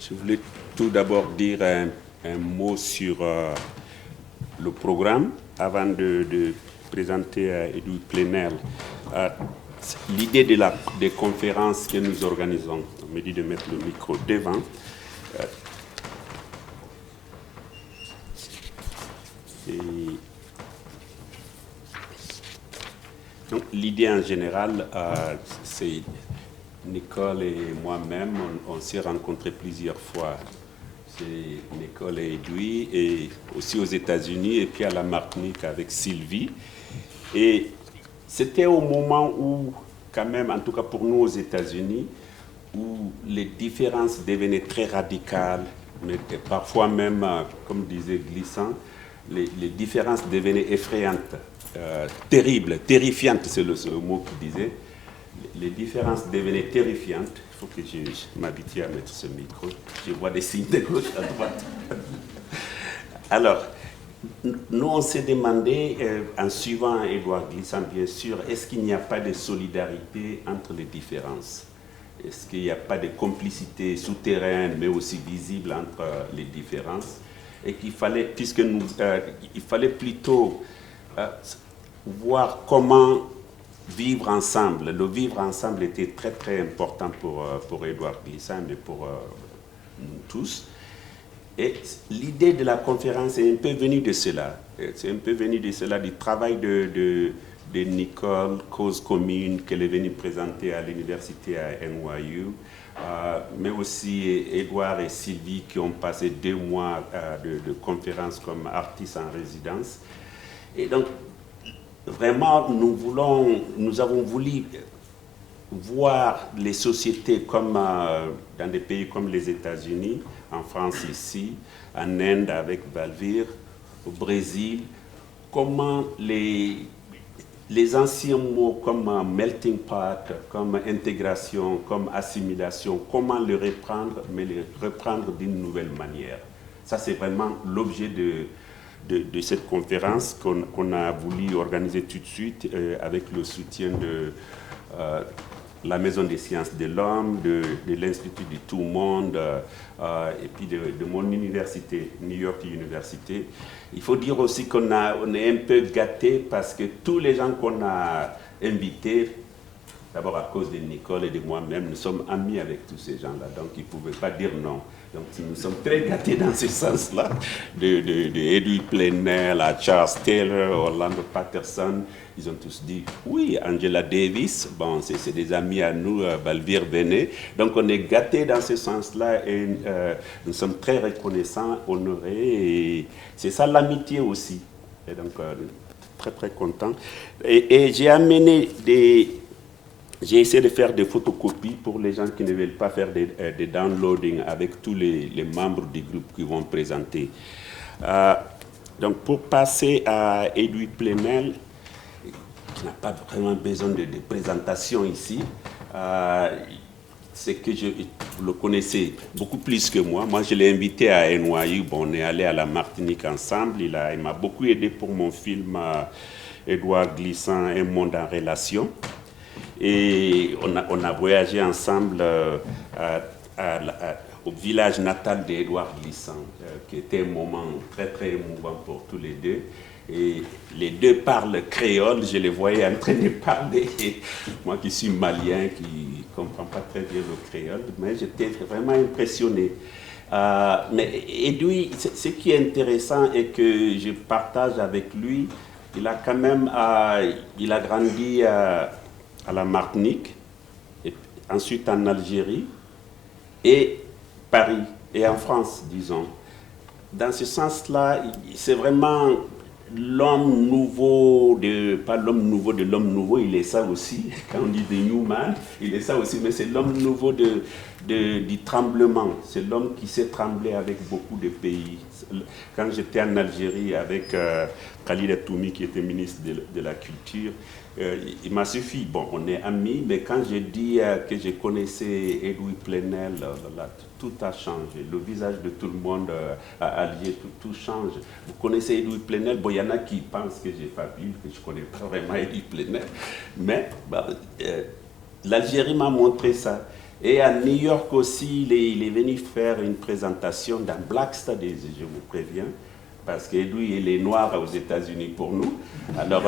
Je voulais tout d'abord dire un mot sur le programme avant de présenter à Edoui Plenel l'idée des conférences que nous organisons. On me dit de mettre le micro devant. Donc, l'idée en général, c'est Nicole et moi-même, on s'est rencontrés plusieurs fois. C'est Nicole et Edoui, et aussi aux États-Unis, et puis à la Martinique avec Sylvie. Et c'était au moment où, quand même, en tout cas pour nous aux États-Unis, où les différences devenaient très radicales, mais parfois même, comme disait Glissant, les différences devenaient effrayantes, terribles, terrifiantes, c'est le mot qu'il disait. Les différences devenaient terrifiantes. Il faut que je m'habitue à mettre ce micro. Je vois des signes de gauche à droite. Alors, nous, on s'est demandé, en suivant Édouard Glissant, bien sûr, est-ce qu'il n'y a pas de solidarité entre les différences? Est-ce qu'il n'y a pas de complicité souterraine, mais aussi visible entre les différences? Et qu'il fallait, il fallait plutôt voir comment vivre ensemble. Le vivre ensemble était très très important pour Édouard Glissant, mais pour nous tous. Et l'idée de la conférence est un peu venue de cela. C'est un peu venu de cela, du travail de Nicole, Cause Commune, qu'elle est venue présenter à l'université à NYU, mais aussi Édouard et Sylvie qui ont passé 2 mois de conférences comme artistes en résidence. Et donc, vraiment, nous avons voulu voir les sociétés comme dans des pays comme les États-Unis, en France ici, en Inde avec Valvir, au Brésil, comment les anciens mots comme melting pot, comme intégration, comme assimilation, comment les reprendre, mais les reprendre d'une nouvelle manière. Ça, c'est vraiment l'objet de cette conférence qu'on a voulu organiser tout de suite avec le soutien de la Maison des sciences de l'homme, de l'Institut du Tout-Monde et puis de mon université, New York University. Il faut dire aussi qu'on est un peu gâté parce que tous les gens qu'on a invités, d'abord à cause de Nicole et de moi-même, nous sommes amis avec tous ces gens-là, donc ils ne pouvaient pas dire non. Donc nous sommes très gâtés dans ce sens-là, de Edoui Plenel à Charles Taylor, Orlando Patterson, ils ont tous dit oui. Angela Davis, bon, c'est des amis à nous, Balbir Benet. Donc on est gâtés dans ce sens-là et nous sommes très reconnaissants, honorés. Et c'est ça l'amitié aussi. Et donc très très content. Et j'ai amené j'ai essayé de faire des photocopies pour les gens qui ne veulent pas faire des downloading avec tous les membres du groupe qui vont présenter. Donc pour passer à Edoui Plenel, qui n'a pas vraiment besoin de présentation ici, c'est que vous le connaissez beaucoup plus que moi. Moi, je l'ai invité à NYU. Bon, on est allé à la Martinique ensemble. Il m'a beaucoup aidé pour mon film Édouard Glissant, Un monde en relation. Et on a voyagé ensemble au village natal d'Édouard Glissant, qui était un moment très très émouvant pour tous les deux. Et les deux parlent créole, je les voyais en train de parler. Et moi qui suis malien, qui ne comprends pas très bien le créole, mais j'étais vraiment impressionné. Mais Edoui, ce qui est intéressant et que je partage avec lui, il a quand même il a grandi à la Martinique, et ensuite en Algérie et Paris, et en France, disons. Dans ce sens-là, c'est vraiment l'homme nouveau, pas l'homme nouveau de l'homme nouveau, il est ça aussi, quand on dit the new man, il est ça aussi, mais c'est l'homme nouveau du tremblement, c'est l'homme qui sait trembler avec beaucoup de pays. Quand j'étais en Algérie avec Khalid Atoumi, qui était ministre de la Culture, il m'a suffi. Bon, on est amis, mais quand j'ai dit que je connaissais Edoui Plenel, tout a changé. Le visage de tout le monde à Alger, tout change. Vous connaissez Edoui Plenel? Bon, il y en a qui pensent que je n'ai pas vu, que je ne connais pas vraiment Edoui Plenel. Mais l'Algérie m'a montré ça. Et à New York aussi, il est venu faire une présentation dans Black Studies, je vous préviens, parce que lui, il est noir aux États-Unis pour nous. Alors,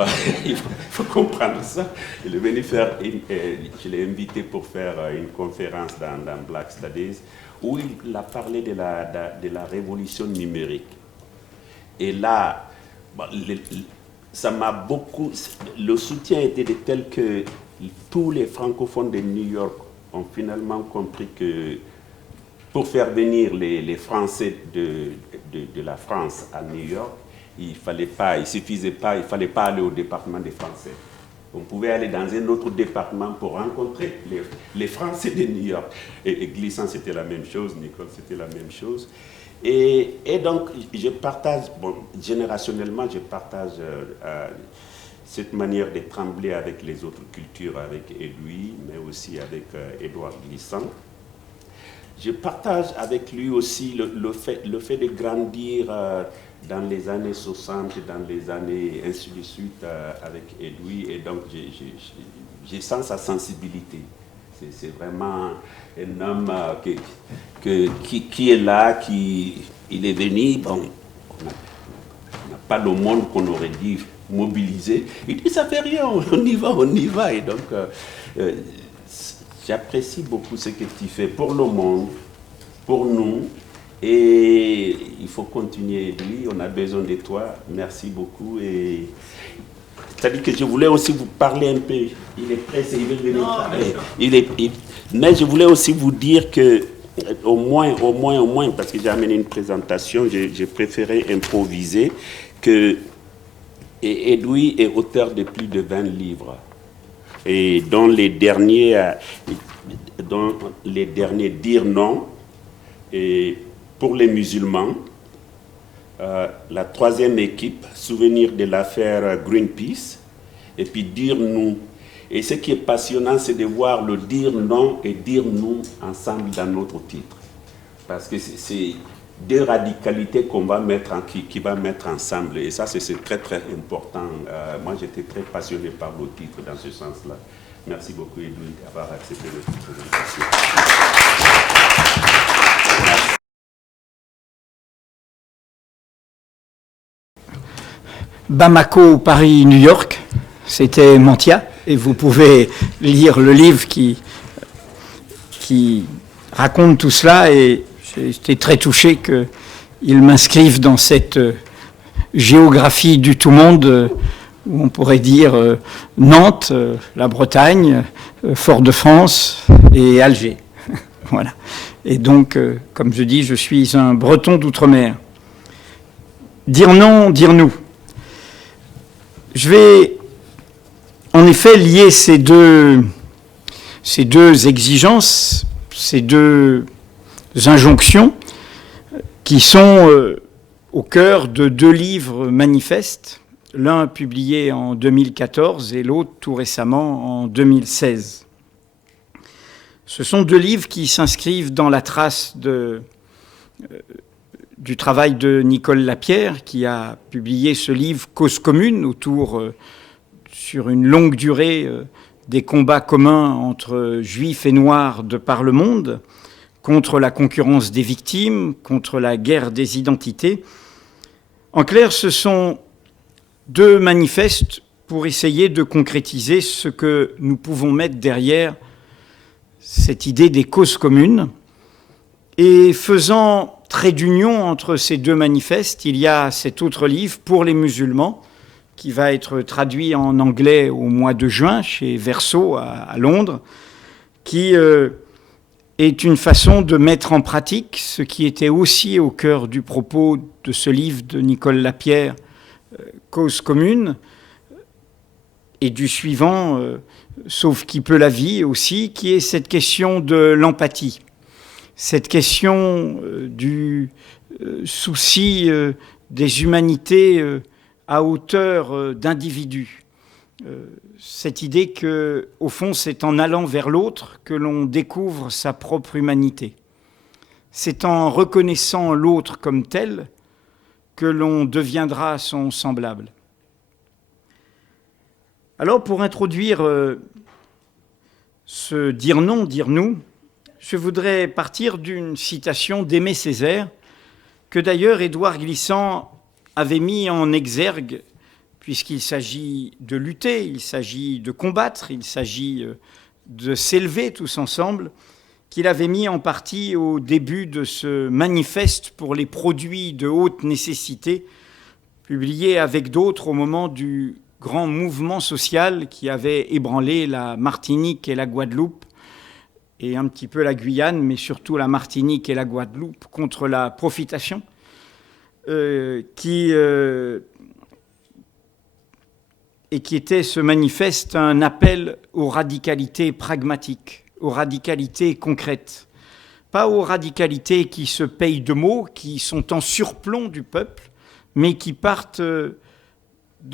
il faut comprendre ça. Il est venu faire, je l'ai invité pour faire une conférence dans Black Studies, où il a parlé de la révolution numérique. Et là, ça m'a beaucoup... Le soutien était de tel que tous les francophones de New York ont finalement compris que pour faire venir les Français de la France à New York, il fallait pas aller au département des Français. On pouvait aller dans un autre département pour rencontrer les Français de New York. Et Glissant, c'était la même chose, Nicole, c'était la même chose. Et donc, je partage, générationnellement, je partage cette manière de trembler avec les autres cultures, avec Edoui, mais aussi avec Édouard Glissant. Je partage avec lui aussi le fait de grandir dans les années 60, dans les années ainsi de suite avec Edoui, et donc je sens sa sensibilité. C'est vraiment un homme qui est là, il est venu, on n'a pas le monde qu'on aurait dit mobilisé. Il dit, ça fait rien, on y va. Et donc, j'apprécie beaucoup ce que tu fais pour le monde, pour nous, et il faut continuer. Lui, on a besoin de toi. Merci beaucoup. Et c'est-à-dire que je voulais aussi vous parler un peu. Il est pressé, il veut venir parler. Mais je voulais aussi vous dire que, au moins, parce que j'ai amené une présentation, j'ai préféré improviser, que Edoui est auteur de plus de 20 livres. Et dans les derniers Dire non, et pour les musulmans, la troisième équipe, Souvenir de l'affaire Greenpeace, et puis Dire nous. Et ce qui est passionnant, c'est de voir le Dire non et Dire nous ensemble dans notre titre. Parce que c'est deux radicalités qu'on va mettre qui va mettre ensemble. Et ça, c'est très, très important. Moi, j'étais très passionné par le titre dans ce sens-là. Merci beaucoup, Edoui, d'avoir accepté notre présentation. Bamako, Paris, New York, c'était Mantia. Et vous pouvez lire le livre qui raconte tout cela. Et j'étais très touché qu'ils m'inscrivent dans cette géographie du tout-monde, où on pourrait dire Nantes, la Bretagne, Fort-de-France et Alger. Voilà. Et donc, comme je dis, je suis un Breton d'outre-mer. Dire non, dire nous. Je vais en effet lier ces deux exigences, ces deux injonctions qui sont au cœur de deux livres manifestes, l'un publié en 2014 et l'autre tout récemment en 2016. Ce sont deux livres qui s'inscrivent dans la trace du travail de Nicole Lapierre, qui a publié ce livre « Cause commune » sur une longue durée, des combats communs entre juifs et noirs de par le monde, contre la concurrence des victimes, contre la guerre des identités. En clair, ce sont deux manifestes pour essayer de concrétiser ce que nous pouvons mettre derrière cette idée des causes communes. Et faisant trait d'union entre ces deux manifestes, il y a cet autre livre, Pour les musulmans, qui va être traduit en anglais au mois de juin chez Verso à Londres, qui est une façon de mettre en pratique ce qui était aussi au cœur du propos de ce livre de Nicole Lapierre, Cause commune, et du suivant, Sauf qui peut la vie aussi, qui est cette question de l'empathie. Cette question du souci des humanités à hauteur d'individus. Cette idée que, au fond, c'est en allant vers l'autre que l'on découvre sa propre humanité. C'est en reconnaissant l'autre comme tel que l'on deviendra son semblable. Alors, pour introduire ce dire non, dire nous, je voudrais partir d'une citation d'Aimé Césaire, que d'ailleurs Édouard Glissant avait mis en exergue, puisqu'il s'agit de lutter, il s'agit de combattre, il s'agit de s'élever tous ensemble, qu'il avait mis en partie au début de ce manifeste pour les produits de haute nécessité, publié avec d'autres au moment du grand mouvement social qui avait ébranlé la Martinique et la Guadeloupe, et un petit peu la Guyane, mais surtout la Martinique et la Guadeloupe, contre la profitation, qui était ce manifeste un appel aux radicalités pragmatiques, aux radicalités concrètes, pas aux radicalités qui se payent de mots, qui sont en surplomb du peuple, mais qui partent de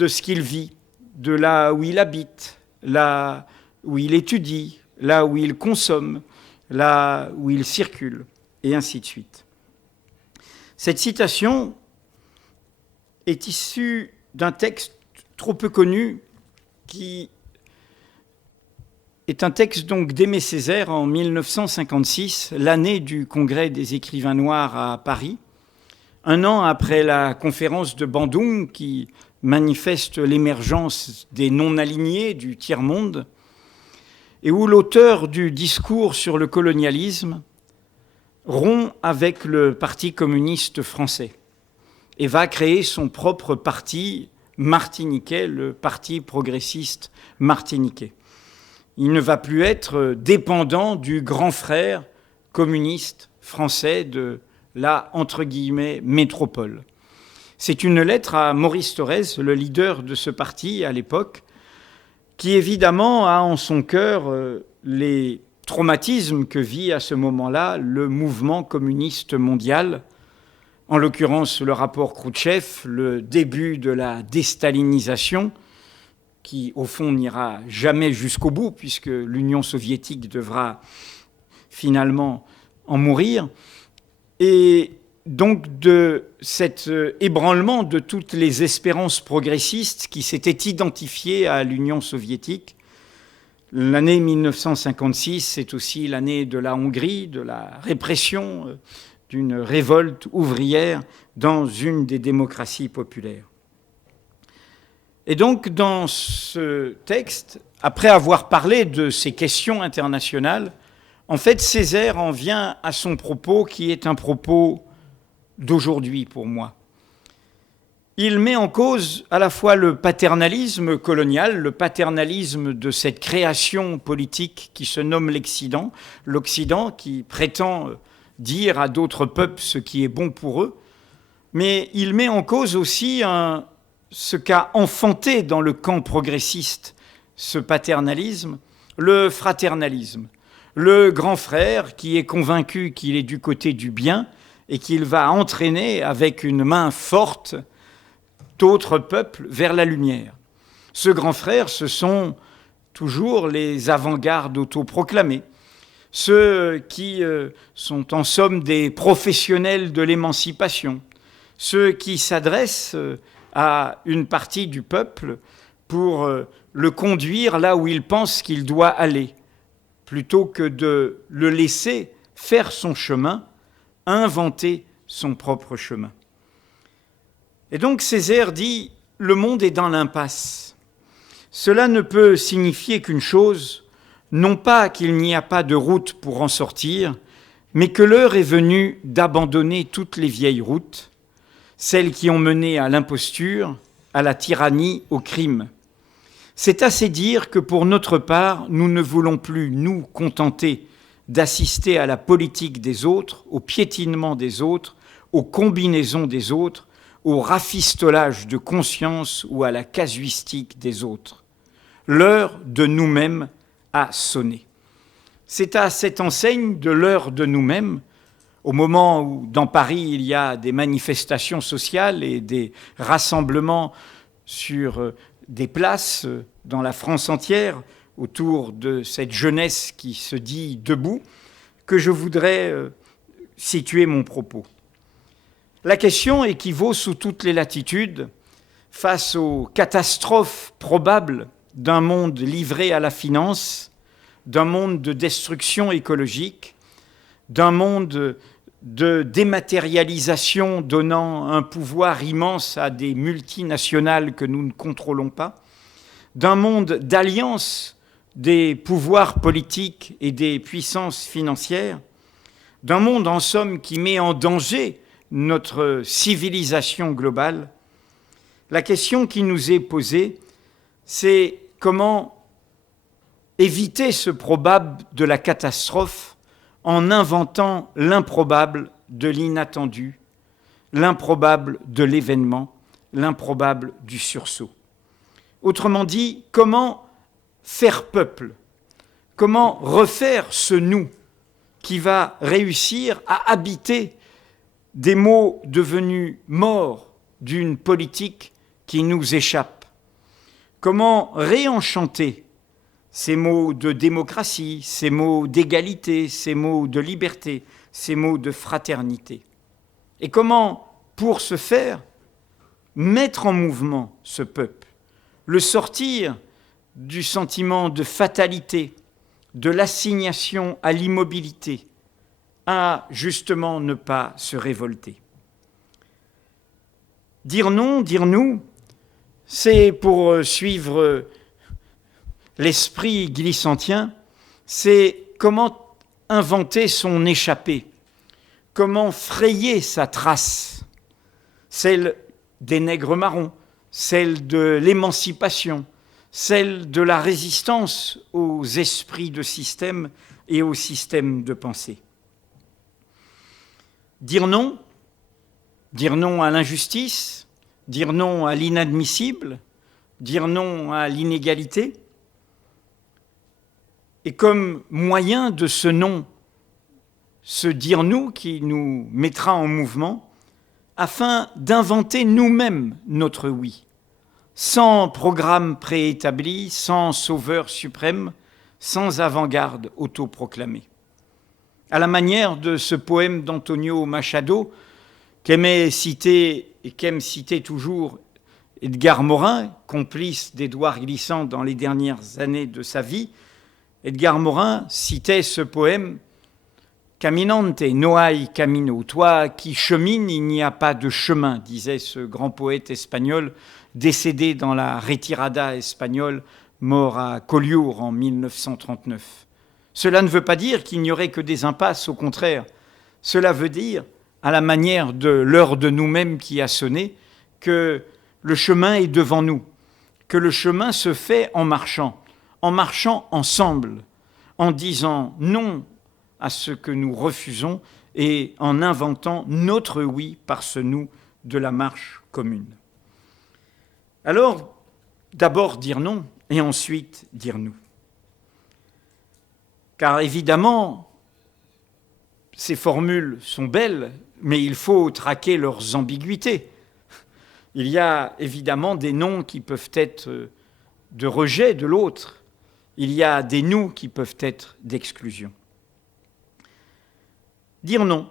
ce qu'il vit, de là où il habite, là où il étudie, là où il consomme, là où il circule, et ainsi de suite. Cette citation est issue d'un texte trop peu connu, qui est un texte donc d'Aimé Césaire en 1956, l'année du Congrès des écrivains noirs à Paris, un an après la conférence de Bandung qui manifeste l'émergence des non-alignés du tiers-monde, et où l'auteur du discours sur le colonialisme rompt avec le Parti communiste français et va créer son propre parti martiniquais, le Parti progressiste martiniquais. Il ne va plus être dépendant du grand frère communiste français de la, entre guillemets, métropole. C'est une lettre à Maurice Thorez, le leader de ce parti à l'époque, qui évidemment a en son cœur les traumatismes que vit à ce moment-là le mouvement communiste mondial, en l'occurrence le rapport Khrouchtchev, le début de la déstalinisation, qui au fond n'ira jamais jusqu'au bout, puisque l'Union soviétique devra finalement en mourir, et donc de cet ébranlement de toutes les espérances progressistes qui s'étaient identifiées à l'Union soviétique. L'année 1956, c'est aussi l'année de la Hongrie, de la répression d'une révolte ouvrière dans une des démocraties populaires. Et donc, dans ce texte, après avoir parlé de ces questions internationales, en fait, Césaire en vient à son propos qui est un propos d'aujourd'hui pour moi. Il met en cause à la fois le paternalisme colonial, le paternalisme de cette création politique qui se nomme l'Occident qui prétend dire à d'autres peuples ce qui est bon pour eux, mais il met en cause aussi ce qu'a enfanté dans le camp progressiste ce paternalisme, le fraternalisme, le grand frère qui est convaincu qu'il est du côté du bien et qu'il va entraîner avec une main forte d'autres peuples vers la lumière. Ce grand frère, ce sont toujours les avant-gardes autoproclamés, ceux qui sont en somme des professionnels de l'émancipation, ceux qui s'adressent à une partie du peuple pour le conduire là où il pense qu'il doit aller, plutôt que de le laisser faire son chemin, inventer son propre chemin. Et donc Césaire dit « Le monde est dans l'impasse ». Cela ne peut signifier qu'une chose, non pas qu'il n'y a pas de route pour en sortir, mais que l'heure est venue d'abandonner toutes les vieilles routes, celles qui ont mené à l'imposture, à la tyrannie, au crime. C'est assez dire que pour notre part, nous ne voulons plus nous contenter d'assister à la politique des autres, au piétinement des autres, aux combinaisons des autres, au rafistolage de conscience ou à la casuistique des autres. L'heure de nous-mêmes a sonné. C'est à cette enseigne de l'heure de nous-mêmes, au moment où dans Paris il y a des manifestations sociales et des rassemblements sur des places dans la France entière autour de cette jeunesse qui se dit debout, que je voudrais situer mon propos. La question équivaut sous toutes les latitudes face aux catastrophes probables d'un monde livré à la finance, d'un monde de destruction écologique, d'un monde de dématérialisation donnant un pouvoir immense à des multinationales que nous ne contrôlons pas, d'un monde d'alliance des pouvoirs politiques et des puissances financières, d'un monde en somme qui met en danger notre civilisation globale. La question qui nous est posée, c'est comment éviter ce probable de la catastrophe en inventant l'improbable de l'inattendu, l'improbable de l'événement, l'improbable du sursaut. Autrement dit, comment faire peuple, comment refaire ce nous qui va réussir à habiter des mots devenus morts d'une politique qui nous échappe. Comment réenchanter ces mots de démocratie, ces mots d'égalité, ces mots de liberté, ces mots de fraternité. Et comment, pour ce faire, mettre en mouvement ce peuple, le sortir du sentiment de fatalité, de l'assignation à l'immobilité, à justement ne pas se révolter. Dire non, dire nous, c'est pour suivre l'esprit glissantien, c'est comment inventer son échappée, comment frayer sa trace, celle des nègres marrons, celle de l'émancipation, celle de la résistance aux esprits de système et aux systèmes de pensée. Dire non à l'injustice, dire non à l'inadmissible, dire non à l'inégalité. Et comme moyen de ce non, ce dire nous qui nous mettra en mouvement, afin d'inventer nous-mêmes notre oui, sans programme préétabli, sans sauveur suprême, sans avant-garde autoproclamée. À la manière de ce poème d'Antonio Machado, qu'aimait citer et qu'aime citer toujours Edgar Morin, complice d'Édouard Glissant dans les dernières années de sa vie. Edgar Morin citait ce poème « Caminante, no hay camino ». « Toi qui chemines, il n'y a pas de chemin », disait ce grand poète espagnol décédé dans la retirada espagnole, mort à Collioure en 1939. Cela ne veut pas dire qu'il n'y aurait que des impasses, au contraire. Cela veut dire, à la manière de l'heure de nous-mêmes qui a sonné, que le chemin est devant nous, que le chemin se fait en marchant ensemble, en disant non à ce que nous refusons et en inventant notre oui par ce nous de la marche commune. Alors, d'abord dire non et ensuite dire nous. Car évidemment, ces formules sont belles, mais il faut traquer leurs ambiguïtés. Il y a évidemment des noms qui peuvent être de rejet de l'autre. Il y a des nous qui peuvent être d'exclusion. Dire non.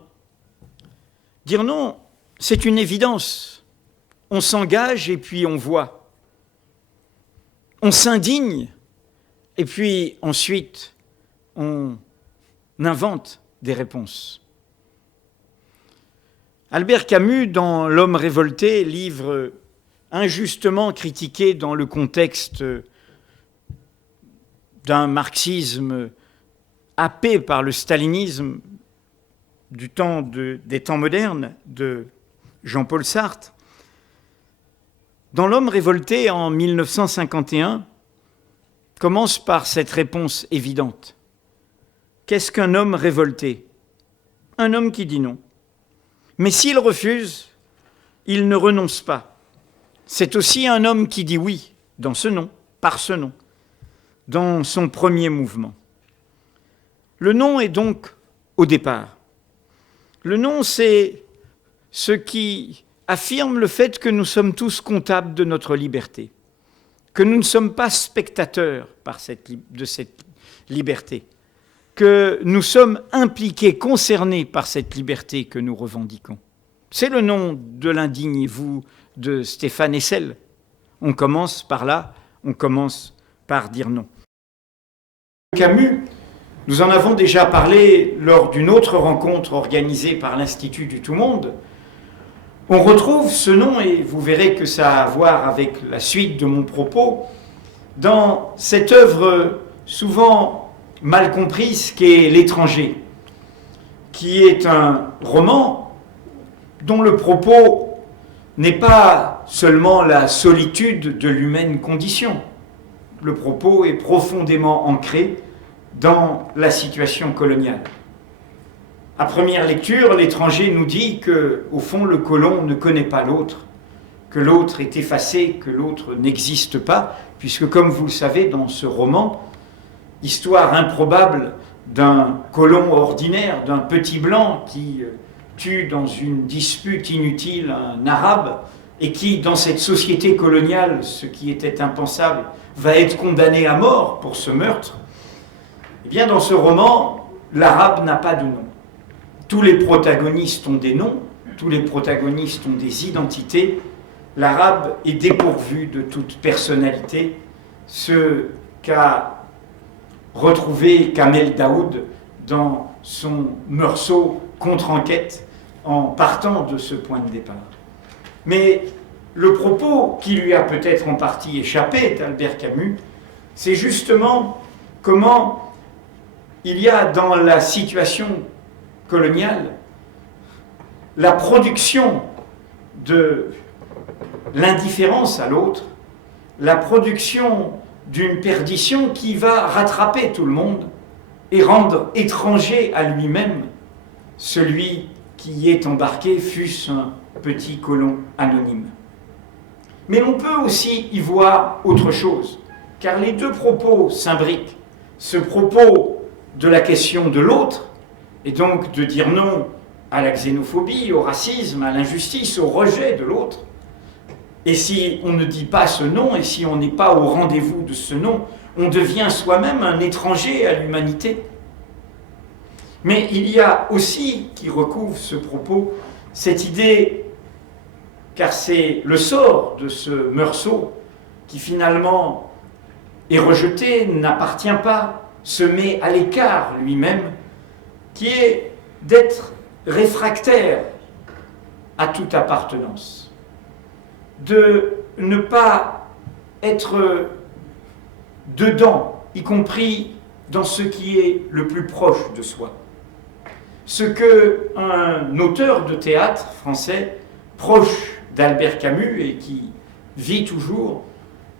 Dire non, c'est une évidence. On s'engage et puis on voit. On s'indigne et puis ensuite on invente des réponses. Albert Camus, dans L'homme révolté, livre injustement critiqué dans le contexte d'un marxisme happé par le stalinisme des temps modernes de Jean-Paul Sartre. Dans L'homme révolté, en 1951, commence par cette réponse évidente. Qu'est-ce qu'un homme révolté ? Un homme qui dit non. Mais s'il refuse, il ne renonce pas. C'est aussi un homme qui dit oui dans ce non, par ce non, dans son premier mouvement. Le non est donc au départ. Le non, c'est ce qui affirme le fait que nous sommes tous comptables de notre liberté, que nous ne sommes pas spectateurs de cette liberté, que nous sommes impliqués, concernés par cette liberté que nous revendiquons. C'est le nom de l'Indignez-vous de Stéphane Hessel. On commence par là, on commence par dire non. Camus Nous en avons déjà parlé lors d'une autre rencontre organisée par l'Institut du Tout-Monde. On retrouve ce nom, et vous verrez que ça a à voir avec la suite de mon propos, dans cette œuvre souvent mal comprise qu'est L'étranger, qui est un roman dont le propos n'est pas seulement la solitude de l'humaine condition. Le propos est profondément ancré dans la situation coloniale. À première lecture, L'étranger nous dit que, au fond, le colon ne connaît pas l'autre, que l'autre est effacé, que l'autre n'existe pas, puisque, comme vous le savez, dans ce roman, histoire improbable d'un colon ordinaire, d'un petit blanc qui tue dans une dispute inutile un arabe et qui, dans cette société coloniale, ce qui était impensable, va être condamné à mort pour ce meurtre. Eh bien, dans ce roman, l'arabe n'a pas de nom. Tous les protagonistes ont des noms, tous les protagonistes ont des identités. L'arabe est dépourvu de toute personnalité, ce qu'a retrouvé Kamel Daoud dans son Meursault contre-enquête en partant de ce point de départ. Mais le propos qui lui a peut-être en partie échappé d'Albert Camus, c'est justement comment il y a dans la situation coloniale la production de l'indifférence à l'autre, la production d'une perdition qui va rattraper tout le monde et rendre étranger à lui-même celui qui y est embarqué, fût-ce un petit colon anonyme. Mais on peut aussi y voir autre chose, car les deux propos s'imbriquent. Ce propos de la question de l'autre, et donc de dire non à la xénophobie, au racisme, à l'injustice, au rejet de l'autre. Et si on ne dit pas ce non, et si on n'est pas au rendez-vous de ce non, on devient soi-même un étranger à l'humanité. Mais il y a aussi, qui recouvre ce propos, cette idée, car c'est le sort de ce Meursault qui finalement est rejeté, n'appartient pas, se met à l'écart lui-même, qui est d'être réfractaire à toute appartenance, de ne pas être dedans, y compris dans ce qui est le plus proche de soi. Ce qu'un auteur de théâtre français, proche d'Albert Camus et qui vit toujours,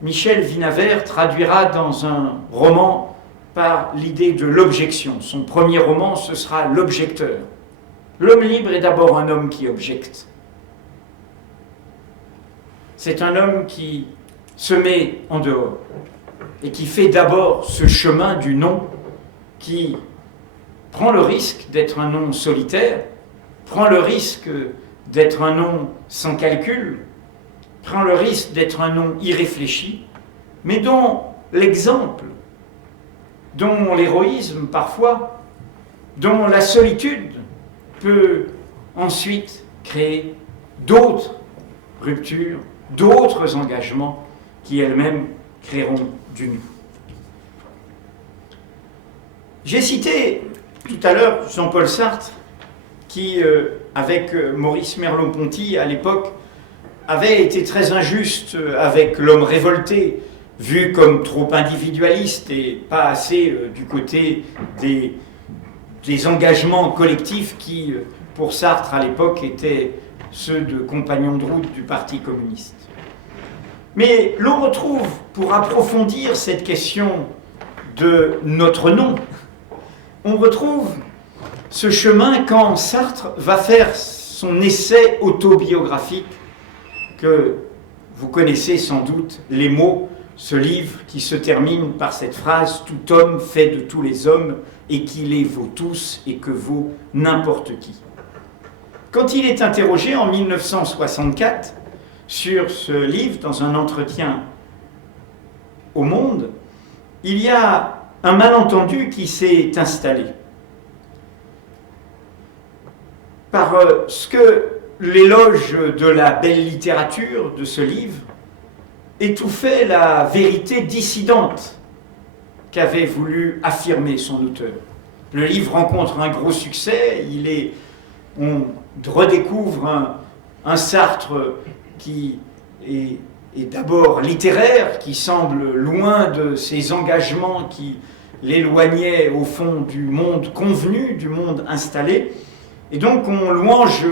Michel Vinavert, traduira dans un roman par l'idée de l'objection. Son premier roman, ce sera L'Objecteur. L'homme libre est d'abord un homme qui objecte. C'est un homme qui se met en dehors et qui fait d'abord ce chemin du non, qui prend le risque d'être un non solitaire, prend le risque d'être un non sans calcul, prend le risque d'être un non irréfléchi, mais dont l'exemple, dont l'héroïsme parfois, dont la solitude peut ensuite créer d'autres ruptures, d'autres engagements qui elles-mêmes créeront du nous. J'ai cité tout à l'heure Jean-Paul Sartre, qui, avec Maurice Merleau-Ponty à l'époque, avait été très injuste avec l'homme révolté, vu comme trop individualiste et pas assez du côté des engagements collectifs qui, pour Sartre à l'époque, étaient ceux de compagnons de route du Parti communiste. Mais l'on retrouve, pour approfondir cette question de notre nom, on retrouve ce chemin quand Sartre va faire son essai autobiographique que vous connaissez sans doute les mots, ce livre qui se termine par cette phrase « Tout homme fait de tous les hommes et qui les vaut tous et que vaut n'importe qui ». Quand il est interrogé en 1964 sur ce livre dans un entretien au Monde, il y a un malentendu qui s'est installé. Parce que l'éloge de la belle littérature de ce livre étouffait la vérité dissidente qu'avait voulu affirmer son auteur. Le livre rencontre un gros succès, on redécouvre un Sartre qui est d'abord littéraire, qui semble loin de ses engagements qui l'éloignaient au fond du monde convenu, du monde installé. Et donc on louange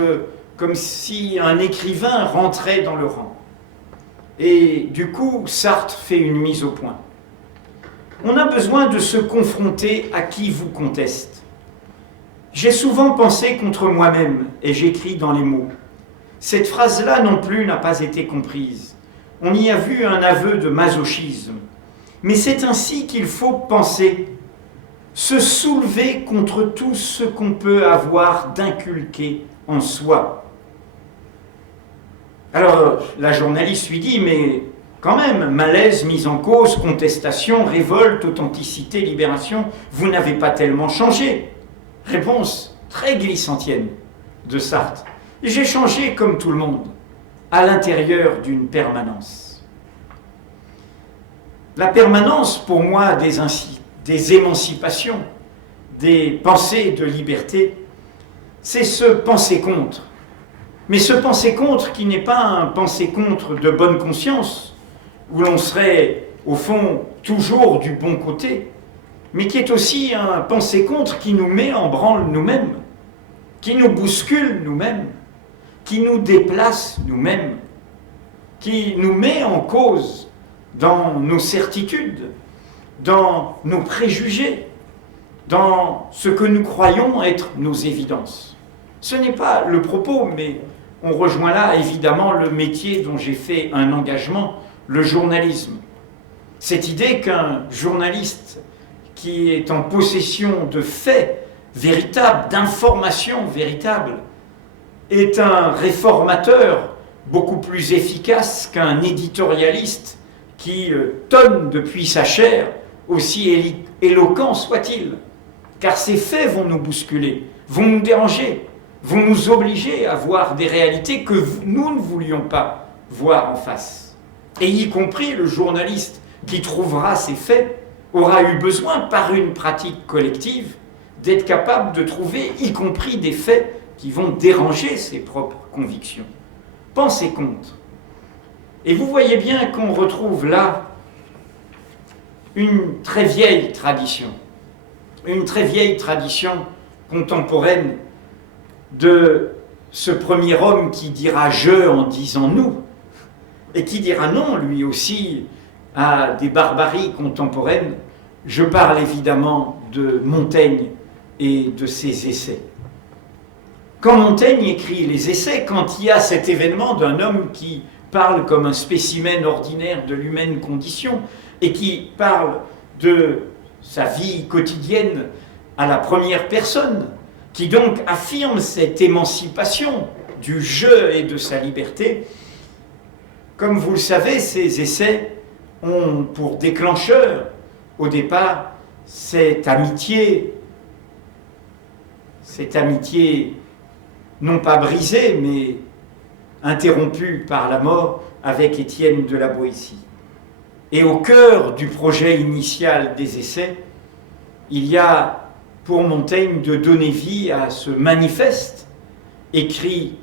comme si un écrivain rentrait dans le rang. Et du coup, Sartre fait une mise au point. On a besoin de se confronter à qui vous conteste. J'ai souvent pensé contre moi-même, et j'écris dans les mots. Cette phrase-là non plus n'a pas été comprise. On y a vu un aveu de masochisme. Mais c'est ainsi qu'il faut penser, se soulever contre tout ce qu'on peut avoir d'inculqué en soi. Alors, la journaliste lui dit, mais quand même, malaise, mise en cause, contestation, révolte, authenticité, libération, vous n'avez pas tellement changé. Réponse très glissantienne de Sartre. J'ai changé comme tout le monde, à l'intérieur d'une permanence. La permanence, pour moi, des émancipations, des pensées de liberté, c'est se penser contre. Mais se penser contre qui n'est pas un penser contre de bonne conscience, où l'on serait, au fond, toujours du bon côté, mais qui est aussi un penser contre qui nous met en branle nous-mêmes, qui nous bouscule nous-mêmes, qui nous déplace nous-mêmes, qui nous met en cause dans nos certitudes, dans nos préjugés, dans ce que nous croyons être nos évidences. Ce n'est pas le propos, mais on rejoint là évidemment le métier dont j'ai fait un engagement, le journalisme. Cette idée qu'un journaliste qui est en possession de faits véritables, d'informations véritables, est un réformateur beaucoup plus efficace qu'un éditorialiste qui tonne depuis sa chair, aussi éloquent soit-il. Car ces faits vont nous bousculer, vont nous déranger, vont nous obliger à voir des réalités que nous ne voulions pas voir en face. Et y compris le journaliste qui trouvera ces faits aura eu besoin, par une pratique collective, d'être capable de trouver, y compris des faits qui vont déranger ses propres convictions. Pensez contre. Et vous voyez bien qu'on retrouve là une très vieille tradition contemporaine de ce premier homme qui dira « je » en disant « nous », et qui dira non, lui aussi, à des barbaries contemporaines. Je parle évidemment de Montaigne et de ses essais. Quand Montaigne écrit les essais, quand il y a cet événement d'un homme qui parle comme un spécimen ordinaire de l'humaine condition et qui parle de sa vie quotidienne à la première personne, qui donc affirme cette émancipation du jeu et de sa liberté, comme vous le savez, ces essais ont pour déclencheur, au départ, cette amitié non pas brisée, mais interrompue par la mort avec Étienne de la Boétie. Et au cœur du projet initial des essais, il y a pour Montaigne de donner vie à ce manifeste écrit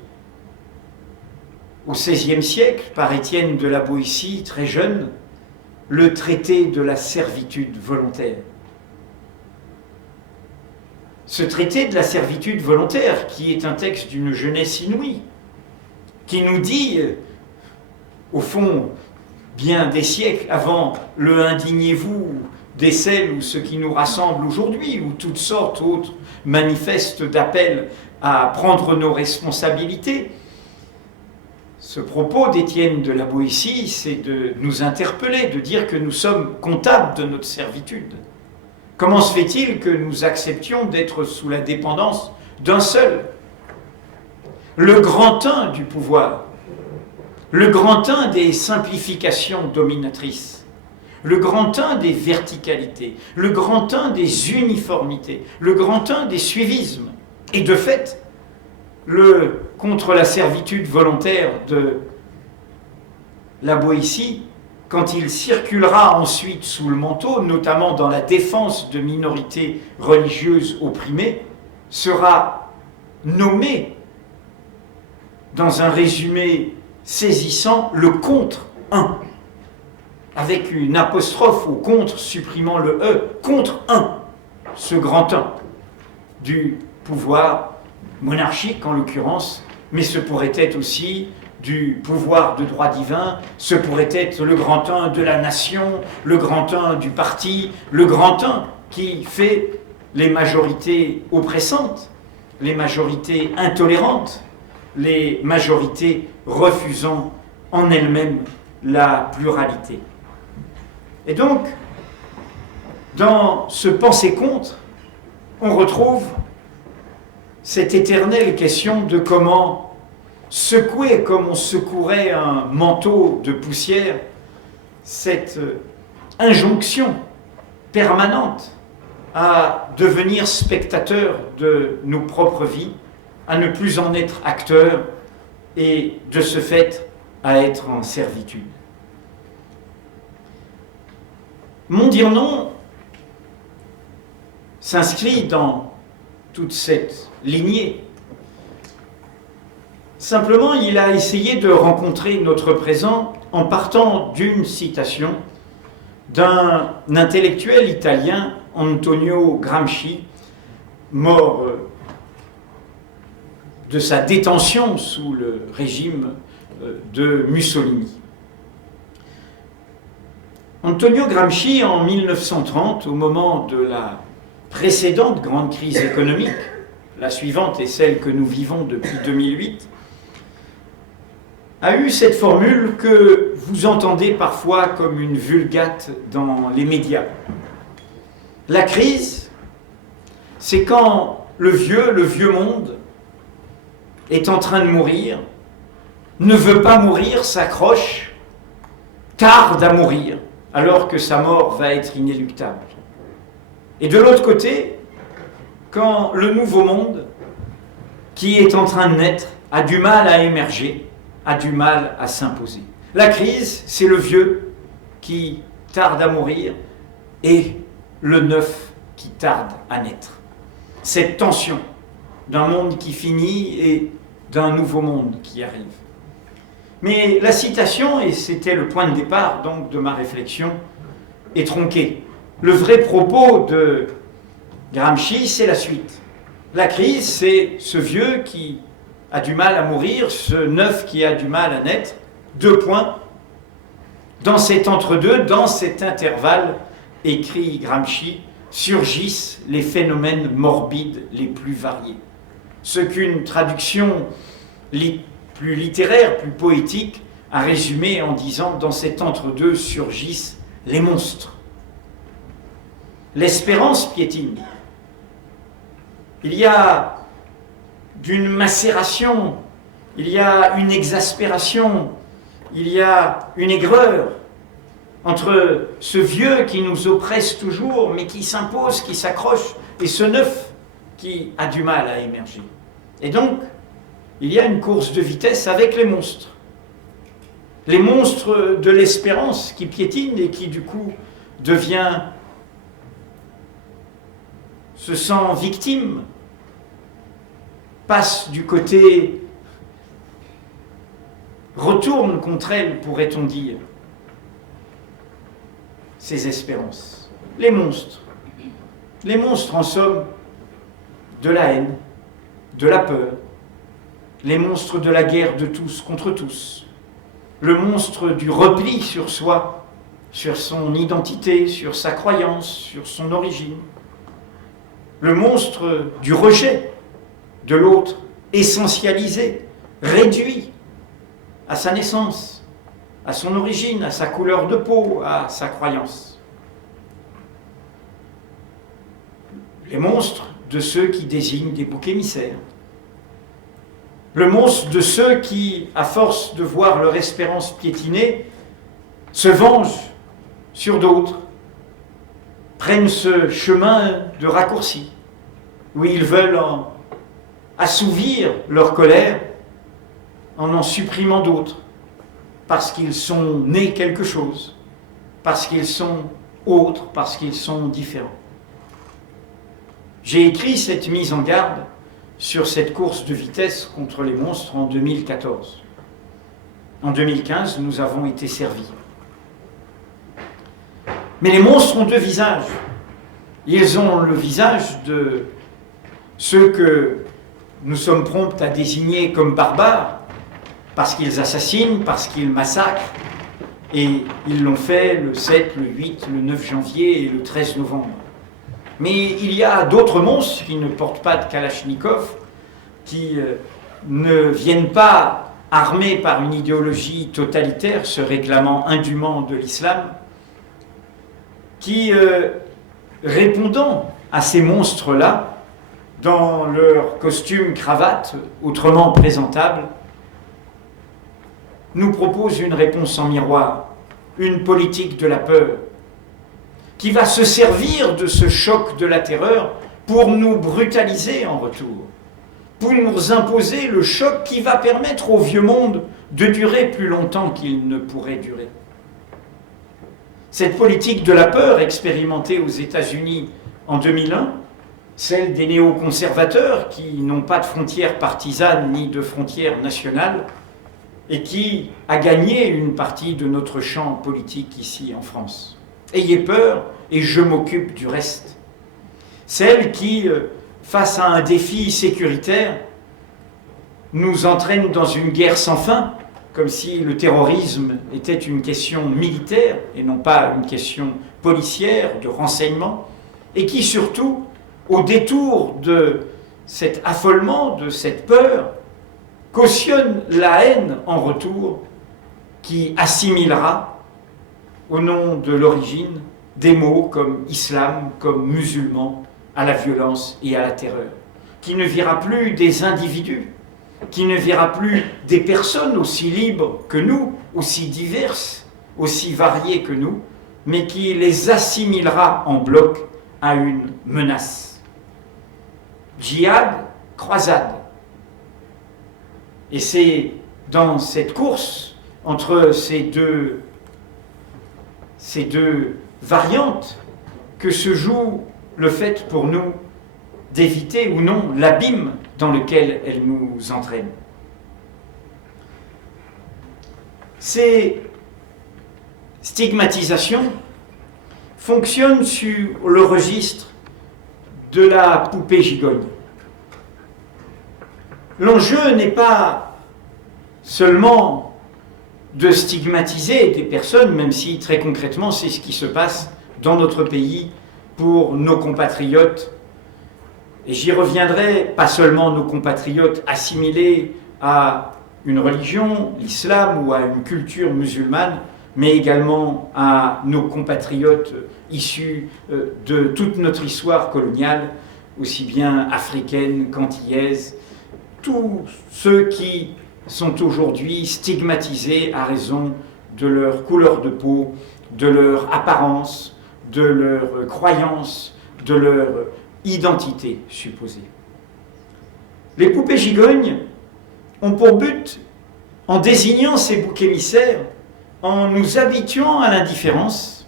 au XVIe siècle par Étienne de la Boétie, très jeune, le traité de la servitude volontaire. Ce traité de la servitude volontaire, qui est un texte d'une jeunesse inouïe, qui nous dit, au fond, bien des siècles avant le « indignez-vous » d'Essel ou ce qui nous rassemble aujourd'hui, ou toutes sortes autres manifestes d'appel à prendre nos responsabilités. Ce propos d'Étienne de la Boétie, c'est de nous interpeller, de dire que nous sommes comptables de notre servitude. Comment se fait-il que nous acceptions d'être sous la dépendance d'un seul, le grand un du pouvoir, le grand un des simplifications dominatrices, le grand un des verticalités, le grand un des uniformités, le grand un des suivismes, et de fait, contre la servitude volontaire de la Boétie, quand il circulera ensuite sous le manteau, notamment dans la défense de minorités religieuses opprimées, sera nommé, dans un résumé saisissant, le contre un, avec une apostrophe au contre supprimant le E, contre un, ce grand un, du pouvoir monarchique en l'occurrence, mais ce pourrait être aussi du pouvoir de droit divin, ce pourrait être le grand un de la nation, le grand un du parti, le grand un qui fait les majorités oppressantes, les majorités intolérantes, les majorités refusant en elles-mêmes la pluralité. Et donc, dans ce penser contre, on retrouve cette éternelle question de comment secouer, comme on secouerait un manteau de poussière, cette injonction permanente à devenir spectateur de nos propres vies, à ne plus en être acteur et de ce fait à être en servitude. Mon dire non s'inscrit dans toute cette lignée. Simplement, il a essayé de rencontrer notre présent en partant d'une citation d'un intellectuel italien, Antonio Gramsci, mort de sa détention sous le régime de Mussolini. Antonio Gramsci, en 1930, au moment de la précédente grande crise économique, la suivante est celle que nous vivons depuis 2008, a eu cette formule que vous entendez parfois comme une vulgate dans les médias. La crise, c'est quand le vieux monde est en train de mourir, ne veut pas mourir, s'accroche, tarde à mourir, alors que sa mort va être inéluctable. Et de l'autre côté, quand le nouveau monde, qui est en train de naître, a du mal à émerger, a du mal à s'imposer. La crise, c'est le vieux qui tarde à mourir et le neuf qui tarde à naître. Cette tension d'un monde qui finit et d'un nouveau monde qui arrive. Mais la citation, et c'était le point de départ donc de ma réflexion, est tronquée. Le vrai propos de Gramsci, c'est la suite. La crise, c'est ce vieux qui a du mal à mourir, ce neuf qui a du mal à naître. Deux points. Dans cet entre-deux, dans cet intervalle, écrit Gramsci, surgissent les phénomènes morbides les plus variés. Ce qu'une traduction plus littéraire, plus poétique, a résumé en disant « dans cet entre-deux surgissent les monstres ». L'espérance piétine. Il y a d'une macération, il y a une exaspération, il y a une aigreur entre ce vieux qui nous oppresse toujours, mais qui s'impose, qui s'accroche, et ce neuf qui a du mal à émerger. Et donc, il y a une course de vitesse avec les monstres. Les monstres de l'espérance qui piétinent et qui, du coup, se sent victime, passe du côté, retourne contre elle, pourrait-on dire, ses espérances. Les monstres, en somme, de la haine, de la peur, les monstres de la guerre de tous contre tous, le monstre du repli sur soi, sur son identité, sur sa croyance, sur son origine, le monstre du rejet de l'autre, essentialisé, réduit à sa naissance, à son origine, à sa couleur de peau, à sa croyance. Les monstres de ceux qui désignent des boucs émissaires. Le monstre de ceux qui, à force de voir leur espérance piétiner, se vengent sur d'autres, prennent ce chemin de raccourci, où ils veulent assouvir leur colère en supprimant d'autres, parce qu'ils sont nés quelque chose, parce qu'ils sont autres, parce qu'ils sont différents. J'ai écrit cette mise en garde sur cette course de vitesse contre les monstres en 2014. En 2015, nous avons été servis. Mais les monstres ont deux visages. Ils ont le visage de ceux que nous sommes prompts à désigner comme barbares, parce qu'ils assassinent, parce qu'ils massacrent, et ils l'ont fait le 7, le 8, le 9 janvier et le 13 novembre. Mais il y a d'autres monstres qui ne portent pas de Kalachnikov, qui ne viennent pas armés par une idéologie totalitaire se réclamant indûment de l'islam, qui, répondant à ces monstres-là, dans leur costume cravate autrement présentable, nous proposent une réponse en miroir, une politique de la peur, qui va se servir de ce choc de la terreur pour nous brutaliser en retour, pour nous imposer le choc qui va permettre au vieux monde de durer plus longtemps qu'il ne pourrait durer. Cette politique de la peur expérimentée aux États-Unis en 2001, celle des néoconservateurs qui n'ont pas de frontières partisanes ni de frontières nationales et qui a gagné une partie de notre champ politique ici en France. Ayez peur et je m'occupe du reste. Celle qui, face à un défi sécuritaire, nous entraîne dans une guerre sans fin, comme si le terrorisme était une question militaire et non pas une question policière, de renseignement, et qui surtout, au détour de cet affolement, de cette peur, cautionne la haine en retour qui assimilera, au nom de l'origine, des mots comme islam, comme musulman, à la violence et à la terreur, qui ne verra plus des individus, qui ne verra plus des personnes aussi libres que nous, aussi diverses, aussi variées que nous, mais qui les assimilera en bloc à une menace. Djihad, croisade. Et c'est dans cette course entre ces deux variantes que se joue le fait pour nous d'éviter ou non l'abîme dans lequel elle nous entraîne. Ces stigmatisations fonctionnent sur le registre de la poupée gigogne. L'enjeu n'est pas seulement de stigmatiser des personnes, même si très concrètement c'est ce qui se passe dans notre pays pour nos compatriotes. Et j'y reviendrai, pas seulement nos compatriotes assimilés à une religion, l'islam, ou à une culture musulmane, mais également à nos compatriotes issus de toute notre histoire coloniale, aussi bien africaine qu'antillaise, tous ceux qui sont aujourd'hui stigmatisés à raison de leur couleur de peau, de leur apparence, de leur croyance, de leur identité supposée. Les poupées gigognes ont pour but, en désignant ces boucs émissaires, en nous habituant à l'indifférence,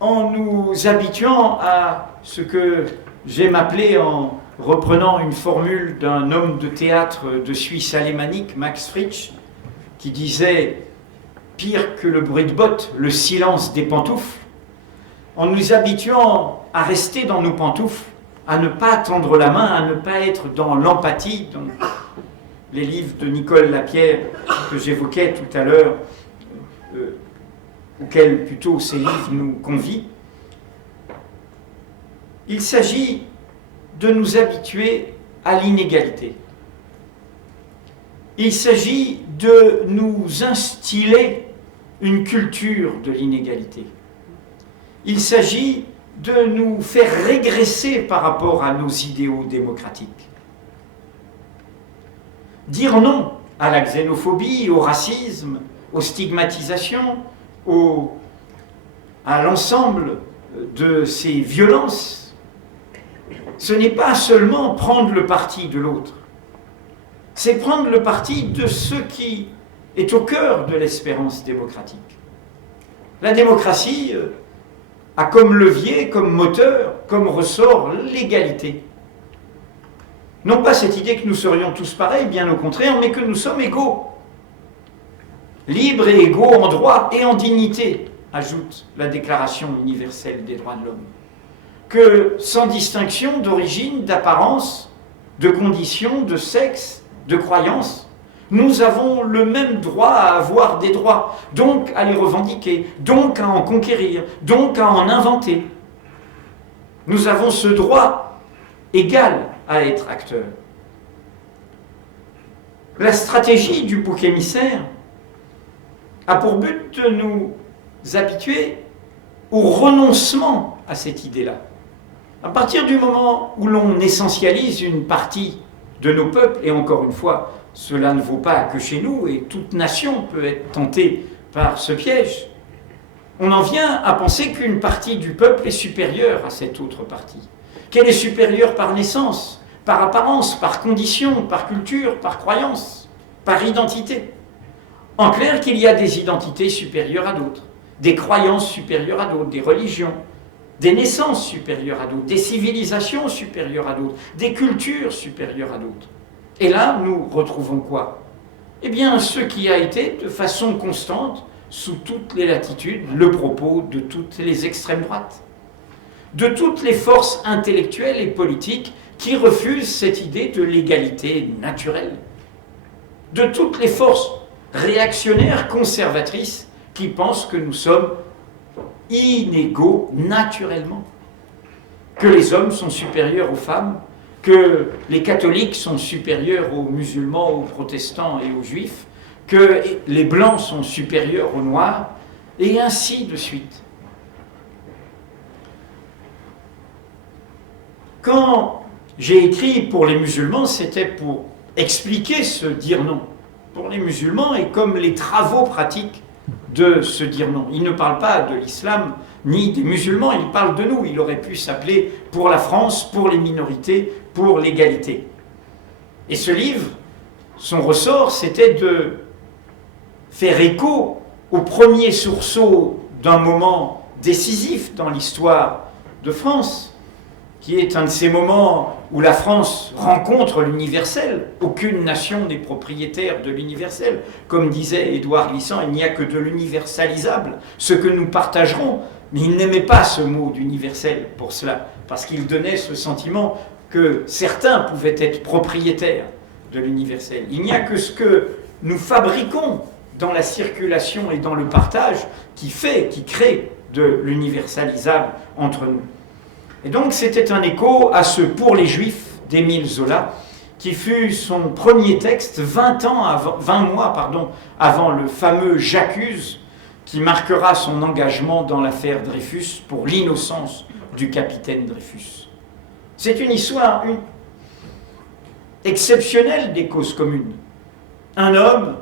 en nous habituant à ce que j'aime appeler, en reprenant une formule d'un homme de théâtre de Suisse alémanique, Max Frisch, qui disait « pire que le bruit de bottes, le silence des pantoufles », en nous habituant à rester dans nos pantoufles, à ne pas tendre la main, à ne pas être dans l'empathie, dans les livres de Nicole Lapierre que j'évoquais tout à l'heure, auxquels plutôt ces livres nous convient. Il s'agit de nous habituer à l'inégalité. Il s'agit de nous instiller une culture de l'inégalité. Il s'agit de nous faire régresser par rapport à nos idéaux démocratiques. Dire non à la xénophobie, au racisme, aux stigmatisations, à l'ensemble de ces violences, ce n'est pas seulement prendre le parti de l'autre, c'est prendre le parti de ce qui est au cœur de l'espérance démocratique. La démocratie a comme levier, comme moteur, comme ressort l'égalité. Non pas cette idée que nous serions tous pareils, bien au contraire, mais que nous sommes égaux. Libres et égaux en droit et en dignité, ajoute la Déclaration universelle des droits de l'homme. Que sans distinction d'origine, d'apparence, de condition, de sexe, de croyance, nous avons le même droit à avoir des droits, donc à les revendiquer, donc à en conquérir, donc à en inventer. Nous avons ce droit égal à être acteurs. La stratégie du bouc émissaire a pour but de nous habituer au renoncement à cette idée-là. À partir du moment où l'on essentialise une partie de nos peuples, et encore une fois, cela ne vaut pas que chez nous, et toute nation peut être tentée par ce piège, on en vient à penser qu'une partie du peuple est supérieure à cette autre partie, qu'elle est supérieure par naissance, par apparence, par condition, par culture, par croyance, par identité. En clair, qu'il y a des identités supérieures à d'autres, des croyances supérieures à d'autres, des religions, des naissances supérieures à d'autres, des civilisations supérieures à d'autres, des cultures supérieures à d'autres. Et là, nous retrouvons quoi? Eh bien, ce qui a été, de façon constante, sous toutes les latitudes, le propos de toutes les extrêmes droites, de toutes les forces intellectuelles et politiques qui refusent cette idée de l'égalité naturelle, de toutes les forces réactionnaires, conservatrices, qui pensent que nous sommes inégaux naturellement, que les hommes sont supérieurs aux femmes, que les catholiques sont supérieurs aux musulmans, aux protestants et aux juifs, que les blancs sont supérieurs aux noirs, et ainsi de suite. Quand j'ai écrit pour les musulmans, c'était pour expliquer ce dire non. Pour les musulmans, et comme les travaux pratiques de se dire non. Il ne parle pas de l'islam ni des musulmans, il parle de nous. Il aurait pu s'appeler pour la France, pour les minorités, pour l'égalité. Et ce livre, son ressort, c'était de faire écho au premier sursaut d'un moment décisif dans l'histoire de France, qui est un de ces moments où la France rencontre l'universel. Aucune nation n'est propriétaire de l'universel. Comme disait Édouard Glissant, il n'y a que de l'universalisable, ce que nous partagerons. Mais il n'aimait pas ce mot d'universel pour cela, parce qu'il donnait ce sentiment que certains pouvaient être propriétaires de l'universel. Il n'y a que ce que nous fabriquons dans la circulation et dans le partage qui crée de l'universalisable entre nous. Et donc c'était un écho à ce Pour les Juifs d'Émile Zola, qui fut son premier texte 20 mois avant le fameux J'accuse, qui marquera son engagement dans l'affaire Dreyfus pour l'innocence du capitaine Dreyfus. C'est une histoire exceptionnelle des causes communes. Un homme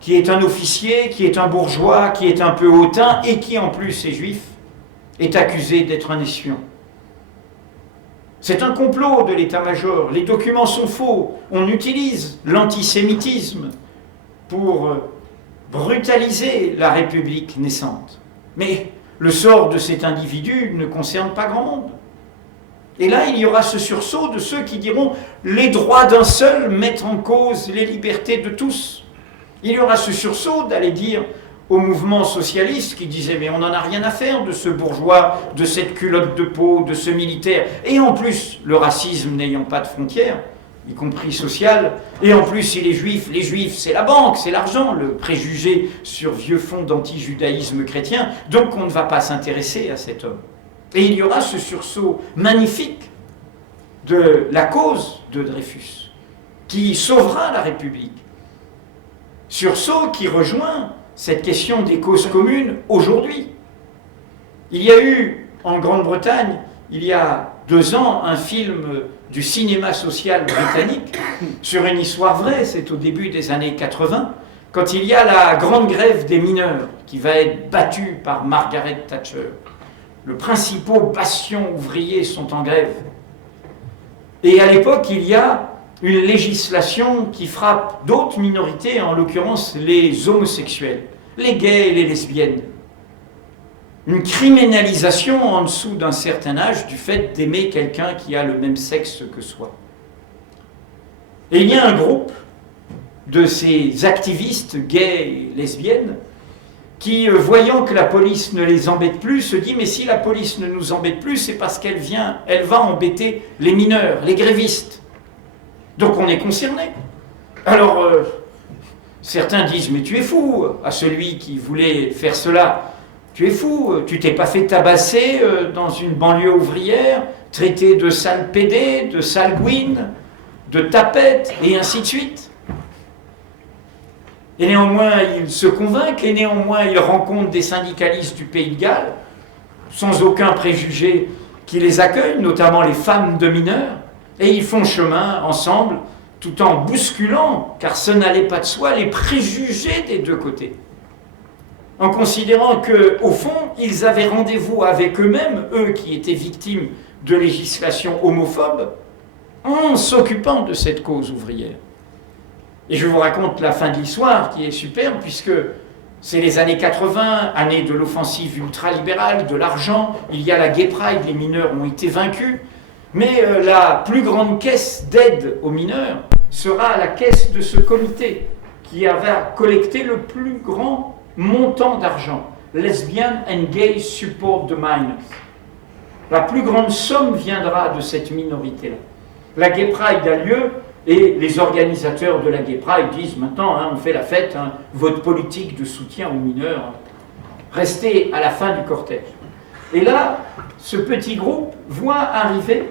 qui est un officier, qui est un bourgeois, qui est un peu hautain et qui en plus est juif, est accusé d'être un espion. C'est un complot de l'état-major, les documents sont faux, on utilise l'antisémitisme pour brutaliser la République naissante. Mais le sort de cet individu ne concerne pas grand monde. Et là, il y aura ce sursaut de ceux qui diront « les droits d'un seul mettent en cause les libertés de tous ». Il y aura ce sursaut d'aller dire au mouvement socialiste qui disait « mais on n'en a rien à faire de ce bourgeois, de cette culotte de peau, de ce militaire ». Et en plus, le racisme n'ayant pas de frontières, y compris sociales, et en plus, il est juif. Les juifs, c'est la banque, c'est l'argent, le préjugé sur vieux fond d'anti-judaïsme chrétien. Donc on ne va pas s'intéresser à cet homme. Et il y aura ce sursaut magnifique de la cause de Dreyfus, qui sauvera la République. Sursaut qui rejoint cette question des causes communes aujourd'hui. Il y a eu en Grande-Bretagne, il y a 2 ans, un film du cinéma social britannique sur une histoire vraie, c'est au début des années 80, quand il y a la grande grève des mineurs qui va être battue par Margaret Thatcher. Les principaux bastions ouvriers sont en grève. Et à l'époque, il y a une législation qui frappe d'autres minorités, en l'occurrence les homosexuels, les gays et les lesbiennes. une criminalisation en dessous d'un certain âge du fait d'aimer quelqu'un qui a le même sexe que soi. Et il y a un groupe de ces activistes gays et lesbiennes qui, voyant que la police ne les embête plus, se dit « mais si la police ne nous embête plus, c'est parce qu'elle va embêter les mineurs, les grévistes. Donc on est concerné. » Alors, certains disent « mais tu es fou » à celui qui voulait faire cela. « Tu es fou, tu t'es pas fait tabasser dans une banlieue ouvrière, traité de sale pédé, de sale gouine, de tapette, et ainsi de suite. » Et néanmoins, ils se convainquent, et néanmoins, ils rencontrent des syndicalistes du Pays de Galles, sans aucun préjugé, qui les accueillent, notamment les femmes de mineurs, et ils font chemin ensemble, tout en bousculant, car ce n'allait pas de soi, les préjugés des deux côtés. En considérant qu'au fond, ils avaient rendez-vous avec eux-mêmes, eux qui étaient victimes de législation homophobe, en s'occupant de cette cause ouvrière. Et je vous raconte la fin de l'histoire qui est superbe, puisque c'est les années 80, années de l'offensive ultralibérale, de l'argent, il y a la Gay Pride, les mineurs ont été vaincus, mais la plus grande caisse d'aide aux mineurs sera la caisse de ce comité qui va collecter le plus grand montant d'argent, Lesbian and Gay Support the Minors. La plus grande somme viendra de cette minorité-là. La Gay Pride a lieu, et les organisateurs de la Gay Pride disent maintenant, on fait la fête, votre politique de soutien aux mineurs, restez à la fin du cortège. Et là, ce petit groupe voit arriver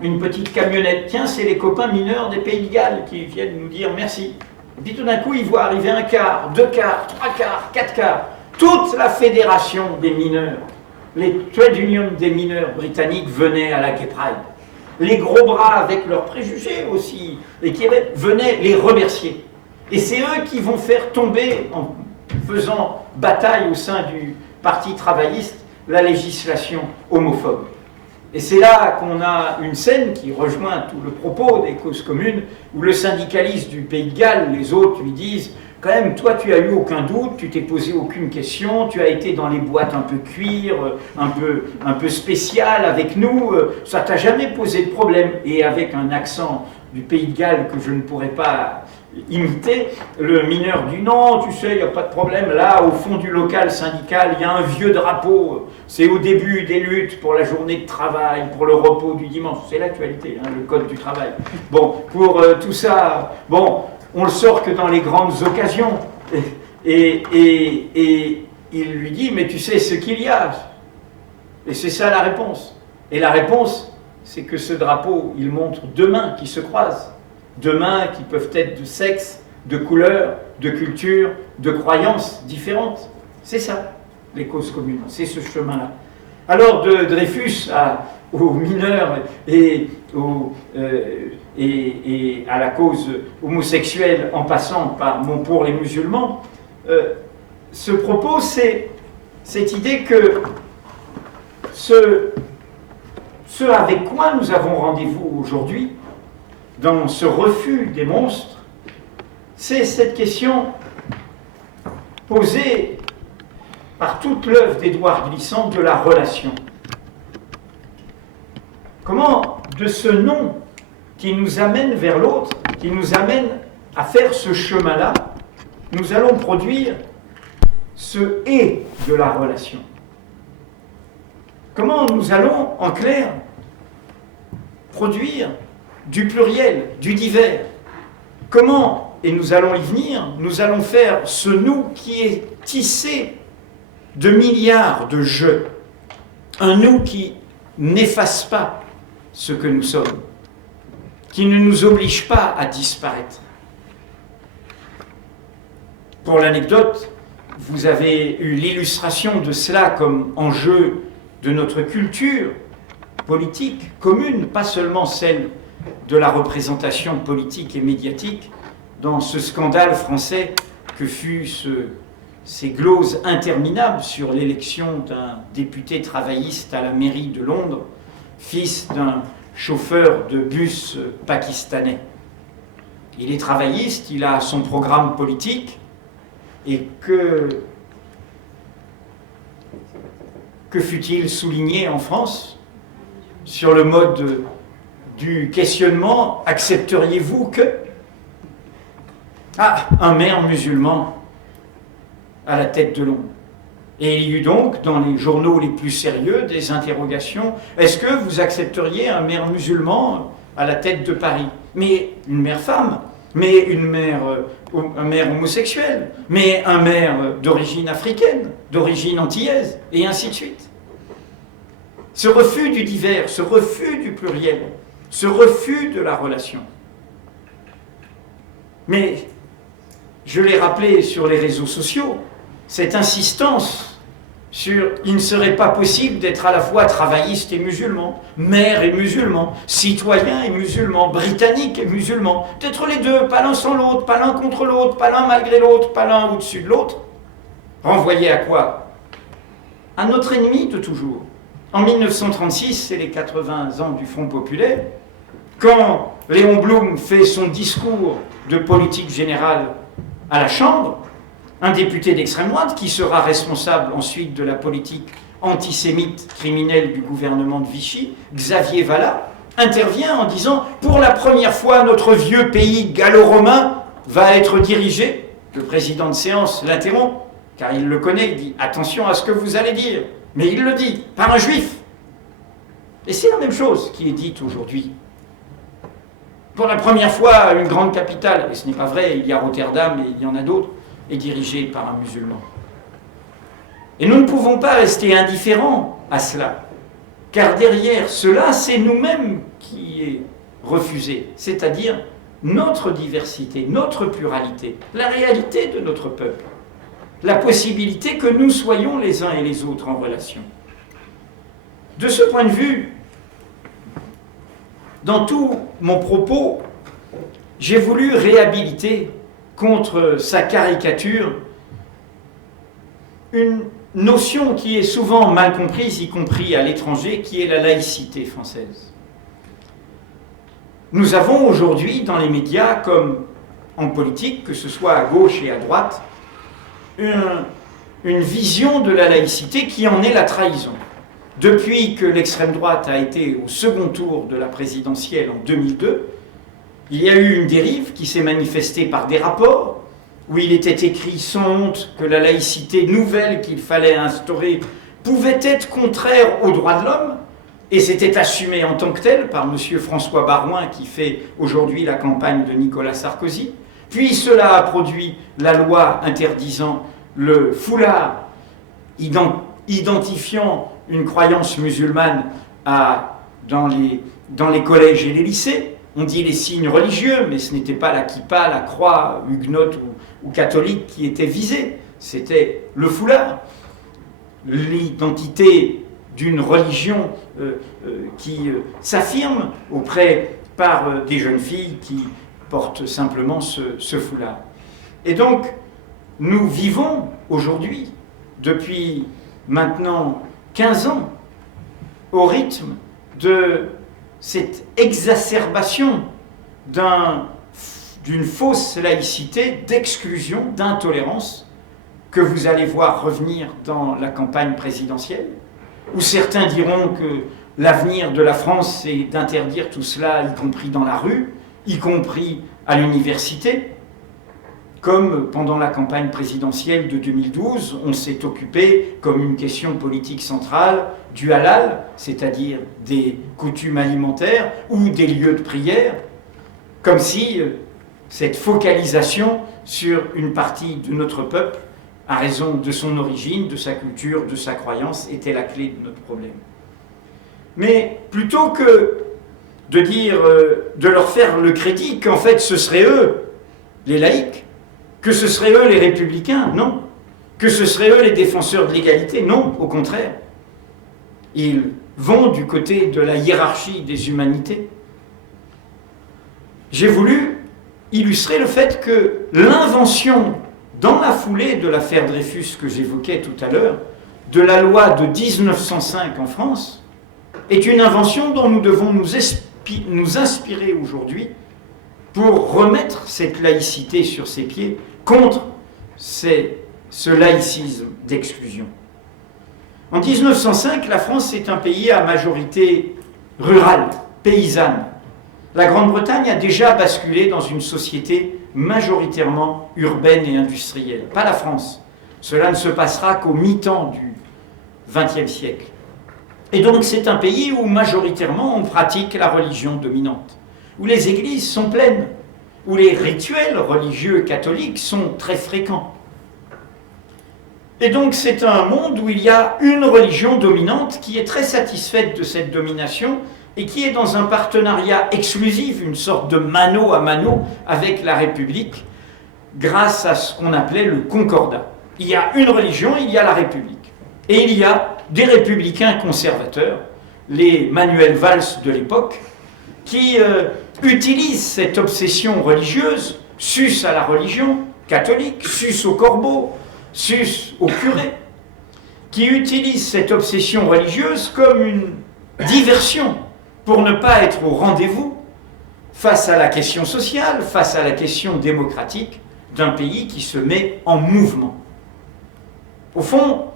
une petite camionnette. Tiens, c'est les copains mineurs des Pays de Galles qui viennent nous dire merci. Et puis tout d'un coup, ils voient arriver un quart, 2 quarts, 3 quarts, 4 quarts. Toute la fédération des mineurs, les trade unions des mineurs britanniques venaient à la Gay Pride. Les gros bras avec leurs préjugés aussi, et qui venaient les remercier. Et c'est eux qui vont faire tomber, en faisant bataille au sein du Parti travailliste, la législation homophobe. Et c'est là qu'on a une scène qui rejoint tout le propos des causes communes, où le syndicaliste du Pays de Galles, les autres lui disent « quand même, toi tu as eu aucun doute, tu t'es posé aucune question, tu as été dans les boîtes un peu cuir, un peu spéciales avec nous, ça t'a jamais posé de problème. » Et avec un accent du Pays de Galles que je ne pourrais pas imiter, le mineur dit « non, tu sais, il n'y a pas de problème, là, au fond du local syndical, il y a un vieux drapeau, c'est au début des luttes pour la journée de travail, pour le repos du dimanche. » C'est l'actualité, le code du travail. Bon, pour tout ça, bon, on le sort que dans les grandes occasions. Et il lui dit « mais tu sais ce qu'il y a ?» Et c'est ça la réponse. Et la réponse, c'est que ce drapeau, il montre deux mains qui se croisent. Deux mains qui peuvent être de sexe, de couleur, de culture, de croyances différentes. C'est ça, les causes communes, c'est ce chemin-là. Alors de Dreyfus aux mineurs et à la cause homosexuelle en passant par pour les musulmans, ce propos, c'est cette idée que ce avec quoi nous avons rendez-vous aujourd'hui, dans ce refus des monstres, c'est cette question posée par toute l'œuvre d'Édouard Glissant de la relation. Comment, de ce non qui nous amène vers l'autre, qui nous amène à faire ce chemin-là, nous allons produire ce « et » de la relation. Comment nous allons, en clair, produire du pluriel, du divers. Comment, et nous allons y venir, nous allons faire ce nous qui est tissé de milliards de je. Un nous qui n'efface pas ce que nous sommes, qui ne nous oblige pas à disparaître. Pour l'anecdote, vous avez eu l'illustration de cela comme enjeu de notre culture politique commune, pas seulement celle de la représentation politique et médiatique, dans ce scandale français que fut ces gloses interminables sur l'élection d'un député travailliste à la mairie de Londres, fils d'un chauffeur de bus pakistanais. Il est travailliste, il a son programme politique, et que que fut-il souligné en France sur le mode du questionnement « accepteriez-vous que ?» Ah, un maire musulman à la tête de l'ombre. Et il y eut donc, dans les journaux les plus sérieux, des interrogations. Est-ce que vous accepteriez un maire musulman à la tête de Paris? Mais une maire femme, mais un maire homosexuel, mais un maire d'origine africaine, d'origine antillaise, et ainsi de suite. Ce refus du divers, ce refus du pluriel, ce refus de la relation. Mais, je l'ai rappelé sur les réseaux sociaux, cette insistance sur « il ne serait pas possible d'être à la fois travailliste et musulman, maire et musulman, citoyen et musulman, britannique et musulman, d'être les deux, pas l'un sans l'autre, pas l'un contre l'autre, pas l'un malgré l'autre, pas l'un au-dessus de l'autre », renvoyé à quoi? À notre ennemi de toujours. En 1936, c'est les 80 ans du Front populaire, quand Léon Blum fait son discours de politique générale à la Chambre, un député d'extrême droite, qui sera responsable ensuite de la politique antisémite criminelle du gouvernement de Vichy, Xavier Vallat, intervient en disant « Pour la première fois, notre vieux pays gallo-romain va être dirigé ». Le président de séance l'interrompt, car il le connaît, il dit « Attention à ce que vous allez dire ». Mais il le dit, par un juif. Et c'est la même chose qui est dite aujourd'hui. Pour la première fois, une grande capitale, et ce n'est pas vrai, il y a Rotterdam et il y en a d'autres, est dirigée par un musulman. Et nous ne pouvons pas rester indifférents à cela, car derrière cela, c'est nous-mêmes qui est refusé, c'est-à-dire notre diversité, notre pluralité, la réalité de notre peuple, la possibilité que nous soyons les uns et les autres en relation. De ce point de vue, dans tout mon propos, j'ai voulu réhabiliter contre sa caricature une notion qui est souvent mal comprise, y compris à l'étranger, qui est la laïcité française. Nous avons aujourd'hui dans les médias, comme en politique, que ce soit à gauche et à droite, une vision de la laïcité qui en est la trahison. Depuis que l'extrême droite a été au second tour de la présidentielle en 2002, il y a eu une dérive qui s'est manifestée par des rapports où il était écrit sans honte que la laïcité nouvelle qu'il fallait instaurer pouvait être contraire aux droits de l'homme, et c'était assumé en tant que tel par M. François Baroin qui fait aujourd'hui la campagne de Nicolas Sarkozy. Puis cela a produit la loi interdisant le foulard, identifiant une croyance musulmane dans les collèges et les lycées. On dit les signes religieux, mais ce n'était pas la kippa, la croix huguenote ou catholique qui était visée, c'était le foulard. L'identité d'une religion qui s'affirme par des jeunes filles qui portent simplement ce foulard. Et donc, nous vivons aujourd'hui, depuis maintenant 15 ans, au rythme de cette exacerbation d'une fausse laïcité, d'exclusion, d'intolérance, que vous allez voir revenir dans la campagne présidentielle, où certains diront que l'avenir de la France, c'est d'interdire tout cela, y compris dans la rue, y compris à l'université, comme pendant la campagne présidentielle de 2012, on s'est occupé, comme une question politique centrale, du halal, c'est-à-dire des coutumes alimentaires ou des lieux de prière, comme si cette focalisation sur une partie de notre peuple, à raison de son origine, de sa culture, de sa croyance, était la clé de notre problème. Mais plutôt que de dire, de leur faire le crédit qu'en fait ce seraient eux, les laïcs, que ce seraient eux les républicains, non. Que ce seraient eux les défenseurs de l'égalité, non, au contraire. Ils vont du côté de la hiérarchie des humanités. J'ai voulu illustrer le fait que l'invention, dans la foulée de l'affaire Dreyfus que j'évoquais tout à l'heure, de la loi de 1905 en France, est une invention dont nous devons nous inspirer aujourd'hui pour remettre cette laïcité sur ses pieds contre ce laïcisme d'exclusion. En 1905, la France est un pays à majorité rurale, paysanne. La Grande-Bretagne a déjà basculé dans une société majoritairement urbaine et industrielle. Pas la France. Cela ne se passera qu'au mi-temps du XXe siècle. Et donc c'est un pays où majoritairement on pratique la religion dominante, où les églises sont pleines, où les rituels religieux catholiques sont très fréquents. Et donc c'est un monde où il y a une religion dominante qui est très satisfaite de cette domination et qui est dans un partenariat exclusif, une sorte de mano à mano avec la République, grâce à ce qu'on appelait le concordat. Il y a une religion, il y a la République. Et il y a des républicains conservateurs, les Manuel Valls de l'époque, qui utilisent cette obsession religieuse, sus à la religion catholique, sus au corbeau, sus au curé, qui utilisent cette obsession religieuse comme une diversion pour ne pas être au rendez-vous face à la question sociale, face à la question démocratique d'un pays qui se met en mouvement. Au fond,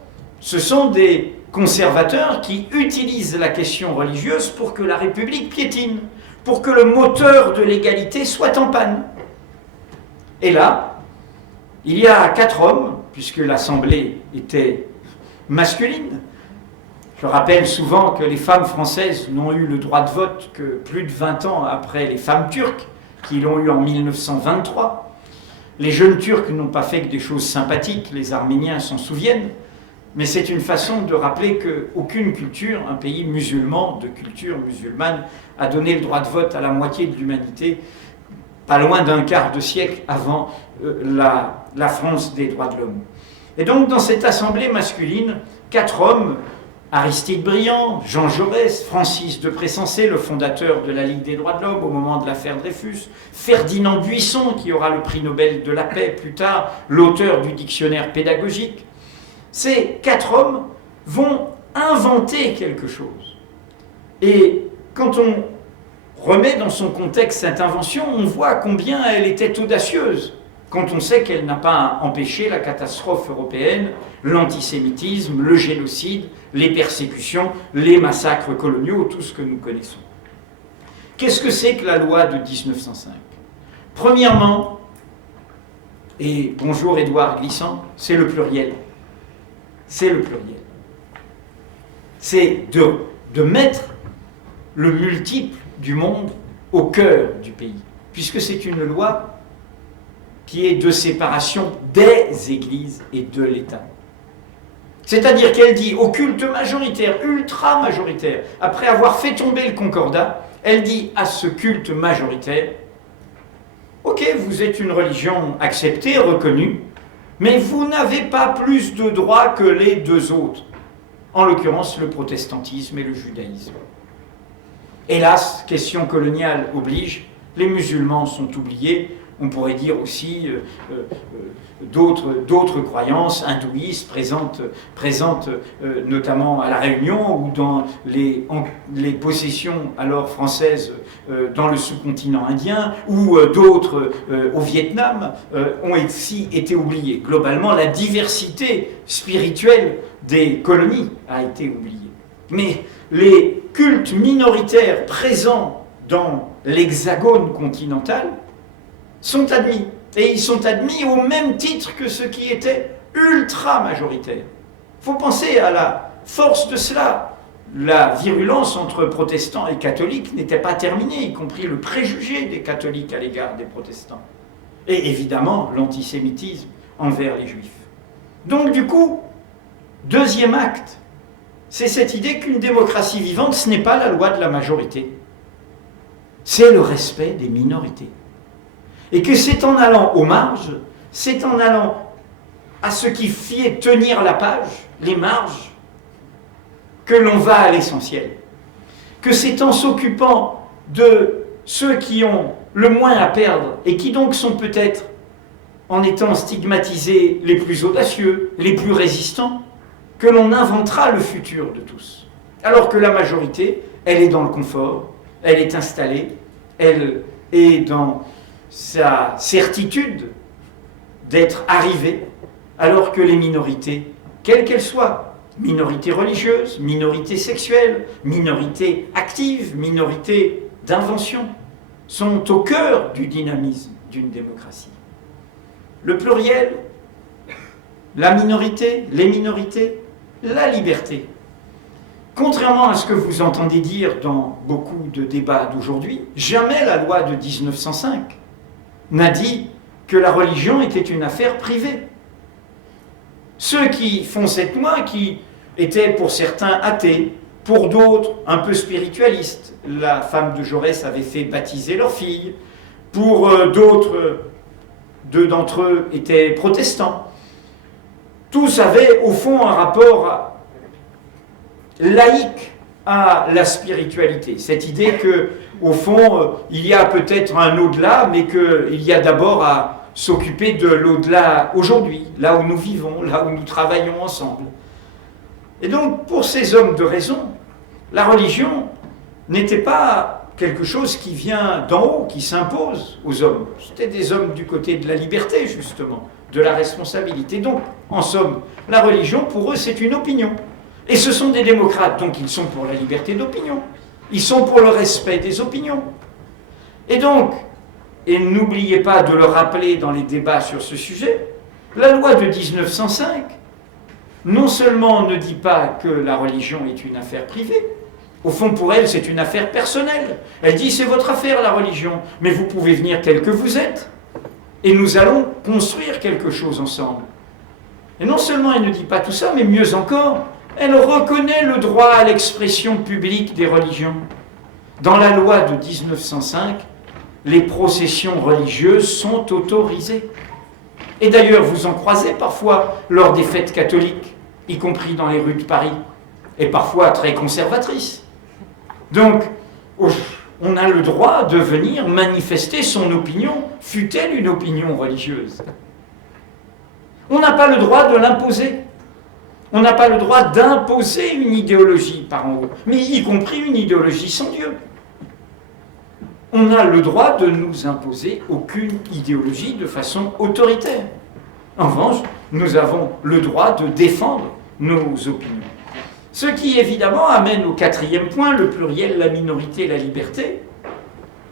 ce sont des conservateurs qui utilisent la question religieuse pour que la République piétine, pour que le moteur de l'égalité soit en panne. Et là, il y a 4 hommes, puisque l'Assemblée était masculine. Je rappelle souvent que les femmes françaises n'ont eu le droit de vote que plus de 20 ans après les femmes turques, qui l'ont eu en 1923. Les jeunes Turcs n'ont pas fait que des choses sympathiques, les Arméniens s'en souviennent, mais c'est une façon de rappeler qu'aucune culture, un pays musulman, de culture musulmane, a donné le droit de vote à la moitié de l'humanité, pas loin d'un quart de siècle avant la France des droits de l'homme. Et donc dans cette assemblée masculine, 4 hommes, Aristide Briand, Jean Jaurès, Francis de Pressensé, le fondateur de la Ligue des droits de l'homme au moment de l'affaire Dreyfus, Ferdinand Buisson, qui aura le prix Nobel de la paix plus tard, l'auteur du dictionnaire pédagogique, ces 4 hommes vont inventer quelque chose. Et quand on remet dans son contexte cette invention, on voit combien elle était audacieuse, quand on sait qu'elle n'a pas empêché la catastrophe européenne, l'antisémitisme, le génocide, les persécutions, les massacres coloniaux, tout ce que nous connaissons. Qu'est-ce que c'est que la loi de 1905 ? Premièrement, et bonjour Édouard Glissant, c'est le pluriel. C'est le pluriel. C'est de mettre le multiple du monde au cœur du pays, puisque c'est une loi qui est de séparation des églises et de l'État. C'est-à-dire qu'elle dit au culte majoritaire, ultra-majoritaire, après avoir fait tomber le concordat, elle dit à ce culte majoritaire, ok, vous êtes une religion acceptée, reconnue, mais vous n'avez pas plus de droits que les 2 autres, en l'occurrence le protestantisme et le judaïsme. Hélas, question coloniale oblige, les musulmans sont oubliés. On pourrait dire aussi d'autres croyances hindouistes présentes notamment à La Réunion ou dans les possessions alors françaises dans le sous-continent indien ou d'autres au Vietnam ont aussi été oubliées. Globalement, la diversité spirituelle des colonies a été oubliée. Mais les cultes minoritaires présents dans l'hexagone continental sont admis. Et ils sont admis au même titre que ceux qui étaient ultra-majoritaires. Il faut penser à la force de cela. La virulence entre protestants et catholiques n'était pas terminée, y compris le préjugé des catholiques à l'égard des protestants. Et évidemment, l'antisémitisme envers les juifs. Donc du coup, deuxième acte, c'est cette idée qu'une démocratie vivante, ce n'est pas la loi de la majorité. C'est le respect des minorités. Et que c'est en allant aux marges, c'est en allant à ce qui fait tenir la page, les marges, que l'on va à l'essentiel. Que c'est en s'occupant de ceux qui ont le moins à perdre et qui donc sont peut-être, en étant stigmatisés, les plus audacieux, les plus résistants, que l'on inventera le futur de tous. Alors que la majorité, elle est dans le confort, elle est installée, elle est dans sa certitude d'être arrivée, alors que les minorités, quelles qu'elles soient, Minorité religieuse, minorité sexuelle, minorité active, minorité d'invention, sont au cœur du dynamisme d'une démocratie. Le pluriel, la minorité, les minorités, la liberté. Contrairement à ce que vous entendez dire dans beaucoup de débats d'aujourd'hui, jamais la loi de 1905 n'a dit que la religion était une affaire privée. Ceux qui font cette loi, qui étaient pour certains athées, pour d'autres un peu spiritualistes, la femme de Jaurès avait fait baptiser leur fille, pour d'autres, deux d'entre eux étaient protestants. Tous avaient au fond un rapport laïque à la spiritualité. Cette idée que, au fond, il y a peut-être un au-delà, mais qu'il y a d'abord à s'occuper de l'au-delà aujourd'hui, là où nous vivons, là où nous travaillons ensemble. Et donc, pour ces hommes de raison, la religion n'était pas quelque chose qui vient d'en haut, qui s'impose aux hommes. C'était des hommes du côté de la liberté, justement, de la responsabilité. Donc, en somme, la religion, pour eux, c'est une opinion. Et ce sont des démocrates, donc ils sont pour la liberté d'opinion. Ils sont pour le respect des opinions. Et donc, et n'oubliez pas de le rappeler dans les débats sur ce sujet, la loi de 1905, non seulement ne dit pas que la religion est une affaire privée, au fond pour elle c'est une affaire personnelle. Elle dit c'est votre affaire la religion, mais vous pouvez venir tel que vous êtes, et nous allons construire quelque chose ensemble. Et non seulement elle ne dit pas tout ça, mais mieux encore, elle reconnaît le droit à l'expression publique des religions. Dans la loi de 1905, les processions religieuses sont autorisées. Et d'ailleurs, vous en croisez parfois lors des fêtes catholiques, y compris dans les rues de Paris, et parfois très conservatrices. Donc, on a le droit de venir manifester son opinion, fût-elle une opinion religieuse. On n'a pas le droit de l'imposer. On n'a pas le droit d'imposer une idéologie par en haut, mais y compris une idéologie sans Dieu. On a le droit de nous imposer aucune idéologie de façon autoritaire. En revanche, nous avons le droit de défendre nos opinions. Ce qui évidemment amène au quatrième point, le pluriel, la minorité, la liberté,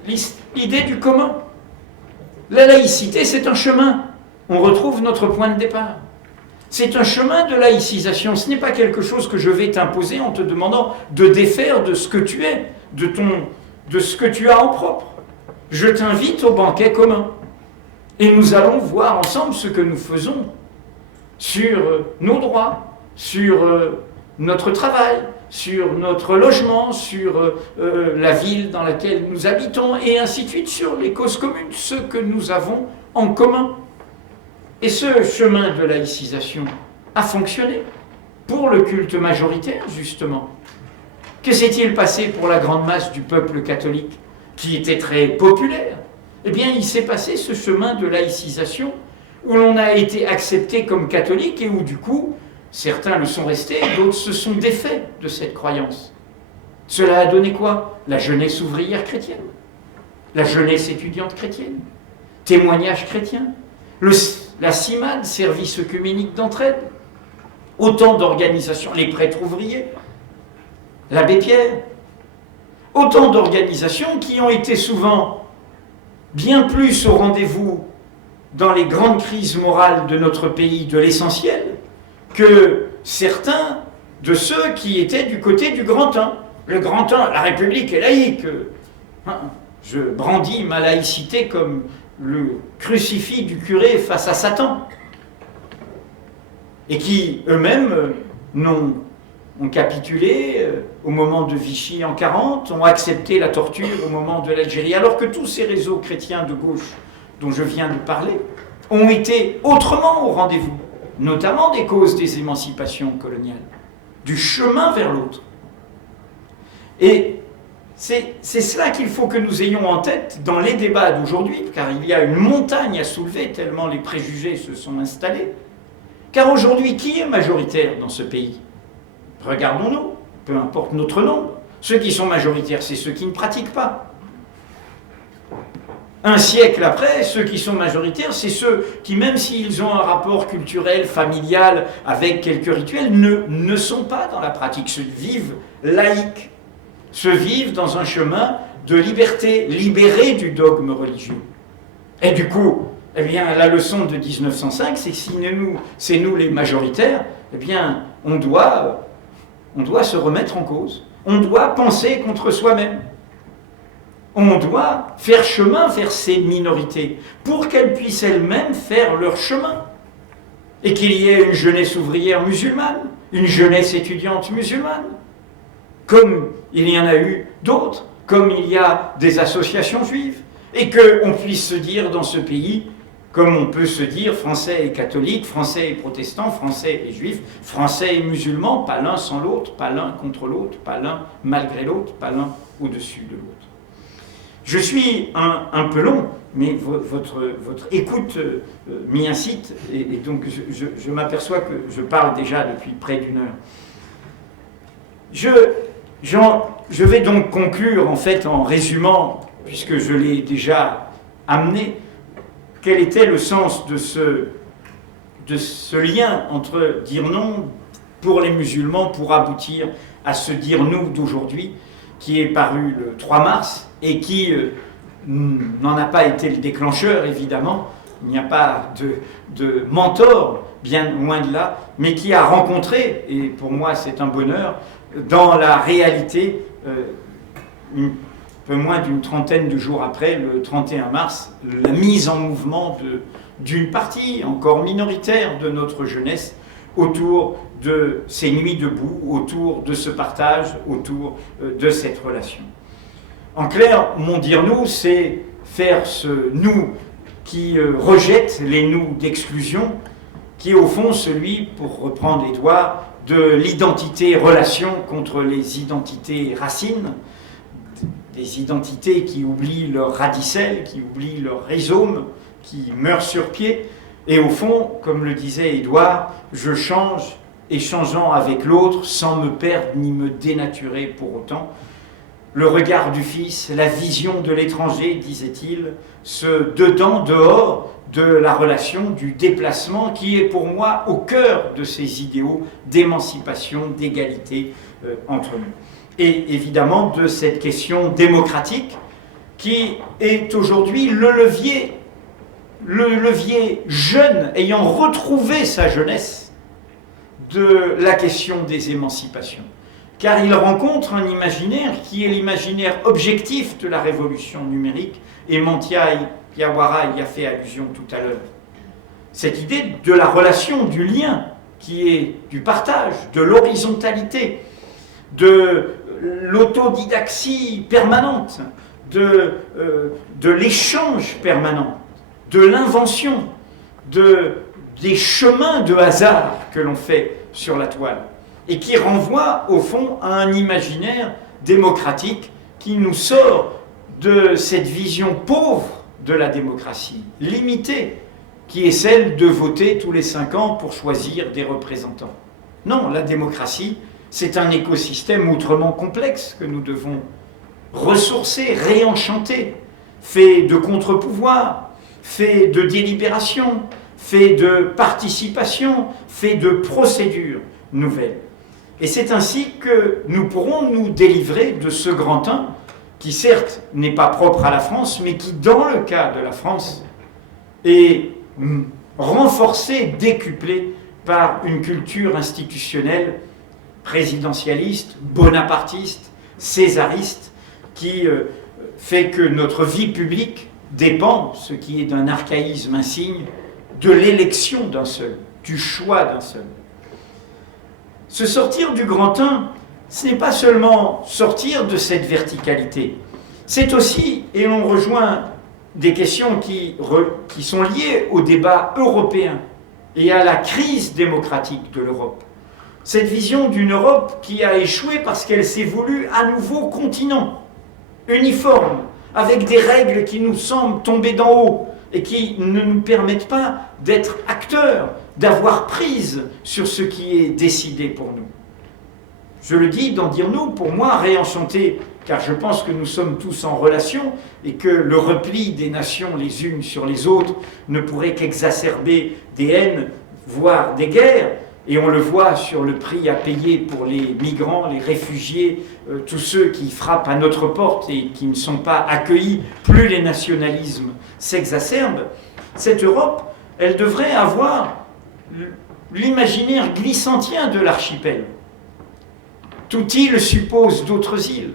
l'idée du commun. La laïcité, c'est un chemin. On retrouve notre point de départ. C'est un chemin de laïcisation. Ce n'est pas quelque chose que je vais t'imposer en te demandant de défaire de ce que tu es, de ce que tu as en propre. Je t'invite au banquet commun. Et nous allons voir ensemble ce que nous faisons sur nos droits, sur notre travail, sur notre logement, sur la ville dans laquelle nous habitons, et ainsi de suite, sur les causes communes, ce que nous avons en commun. Et ce chemin de laïcisation a fonctionné pour le culte majoritaire, justement. Que s'est-il passé pour la grande masse du peuple catholique, qui était très populaire? Eh bien, il s'est passé ce chemin de laïcisation où l'on a été accepté comme catholique et où, du coup, certains le sont restés et d'autres se sont défaits de cette croyance. Cela a donné quoi? La jeunesse ouvrière chrétienne, la jeunesse étudiante chrétienne, témoignage chrétien, la CIMAD, service œcuménique d'entraide, autant d'organisations, les prêtres ouvriers, l'abbé Pierre, autant d'organisations qui ont été souvent bien plus au rendez-vous dans les grandes crises morales de notre pays, de l'essentiel, que certains de ceux qui étaient du côté du grand 1. Le grand 1, la République est laïque. Je brandis ma laïcité comme le crucifix du curé face à Satan. Et qui, eux-mêmes, ont capitulé au moment de Vichy en 1940, ont accepté la torture au moment de l'Algérie, alors que tous ces réseaux chrétiens de gauche dont je viens de parler ont été autrement au rendez-vous, notamment des causes des émancipations coloniales, du chemin vers l'autre. Et c'est cela qu'il faut que nous ayons en tête dans les débats d'aujourd'hui, car il y a une montagne à soulever tellement les préjugés se sont installés. Car aujourd'hui, qui est majoritaire dans ce pays? Regardons-nous, peu importe notre nombre. Ceux qui sont majoritaires, c'est ceux qui ne pratiquent pas. Un siècle après, ceux qui sont majoritaires, c'est ceux qui, même s'ils ont un rapport culturel, familial, avec quelques rituels, ne sont pas dans la pratique, se vivent laïques, se vivent dans un chemin de liberté, libérés du dogme religieux. Et du coup, eh bien, la leçon de 1905, c'est que si c'est nous les majoritaires, eh bien, on doit se remettre en cause. On doit penser contre soi-même. On doit faire chemin vers ces minorités pour qu'elles puissent elles-mêmes faire leur chemin. Et qu'il y ait une jeunesse ouvrière musulmane, une jeunesse étudiante musulmane, comme il y en a eu d'autres, comme il y a des associations juives, et qu'on puisse se dire dans ce pays, comme on peut se dire français et catholique, français et protestant, français et juif, français et musulman, pas l'un sans l'autre, pas l'un contre l'autre, pas l'un malgré l'autre, pas l'un au-dessus de l'autre. Je suis un peu long, mais votre écoute m'y incite, et donc je m'aperçois que je parle déjà depuis près d'une heure. Je vais donc conclure en fait en résumant, puisque je l'ai déjà amené, quel était le sens de ce lien entre dire non pour les musulmans pour aboutir à ce dire nous d'aujourd'hui, qui est paru le 3 mars et qui n'en a pas été le déclencheur, évidemment. Il n'y a pas de mentor, bien loin de là, mais qui a rencontré, et pour moi c'est un bonheur, dans la réalité, un peu moins d'une trentaine de jours après, le 31 mars, la mise en mouvement d'une partie encore minoritaire de notre jeunesse autour de ces nuits debout, autour de ce partage, autour de cette relation. En clair, mon dire nous, c'est faire ce nous qui rejette les nous d'exclusion, qui est au fond celui, pour reprendre Édouard, de l'identité-relation contre les identités racines, des identités qui oublient leur radicelle, qui oublient leur rhizome, qui meurent sur pied. Et au fond, comme le disait Édouard, je change, échangeant avec l'autre, sans me perdre ni me dénaturer pour autant. Le regard du Fils, la vision de l'étranger, disait-il, ce dedans, dehors de la relation, du déplacement, qui est pour moi au cœur de ces idéaux d'émancipation, d'égalité entre nous. Et évidemment de cette question démocratique qui est aujourd'hui le levier jeune, ayant retrouvé sa jeunesse, de la question des émancipations. Car il rencontre un imaginaire qui est l'imaginaire objectif de la révolution numérique, et Mantia Piawara y a fait allusion tout à l'heure. Cette idée de la relation, du lien, qui est du partage, de l'horizontalité, de l'autodidaxie permanente, de l'échange permanent, de l'invention, des chemins de hasard que l'on fait sur la toile, et qui renvoie au fond à un imaginaire démocratique qui nous sort de cette vision pauvre de la démocratie, limitée, qui est celle de voter tous les 5 ans pour choisir des représentants. Non, la démocratie, c'est un écosystème outrement complexe que nous devons ressourcer, réenchanter, fait de contre-pouvoirs, fait de délibération, fait de participation, fait de procédures nouvelles. Et c'est ainsi que nous pourrons nous délivrer de ce grand un qui, certes, n'est pas propre à la France, mais qui, dans le cas de la France, est renforcé, décuplé par une culture institutionnelle présidentialiste, bonapartiste, césariste, qui fait que notre vie publique dépend, ce qui est d'un archaïsme insigne, de l'élection d'un seul, du choix d'un seul. Se sortir du grand un, ce n'est pas seulement sortir de cette verticalité, c'est aussi, et on rejoint des questions qui sont liées au débat européen et à la crise démocratique de l'Europe. Cette vision d'une Europe qui a échoué parce qu'elle s'est voulue à nouveau continent, uniforme, avec des règles qui nous semblent tomber d'en haut et qui ne nous permettent pas d'être acteurs, d'avoir prise sur ce qui est décidé pour nous. Je le dis, d'en dire nous, pour moi, réenchanter car je pense que nous sommes tous en relation et que le repli des nations les unes sur les autres ne pourrait qu'exacerber des haines, voire des guerres. Et on le voit sur le prix à payer pour les migrants, les réfugiés, tous ceux qui frappent à notre porte et qui ne sont pas accueillis. Plus les nationalismes s'exacerbent, cette Europe, elle devrait avoir l'imaginaire glissantien de l'archipel. Toute île suppose d'autres îles,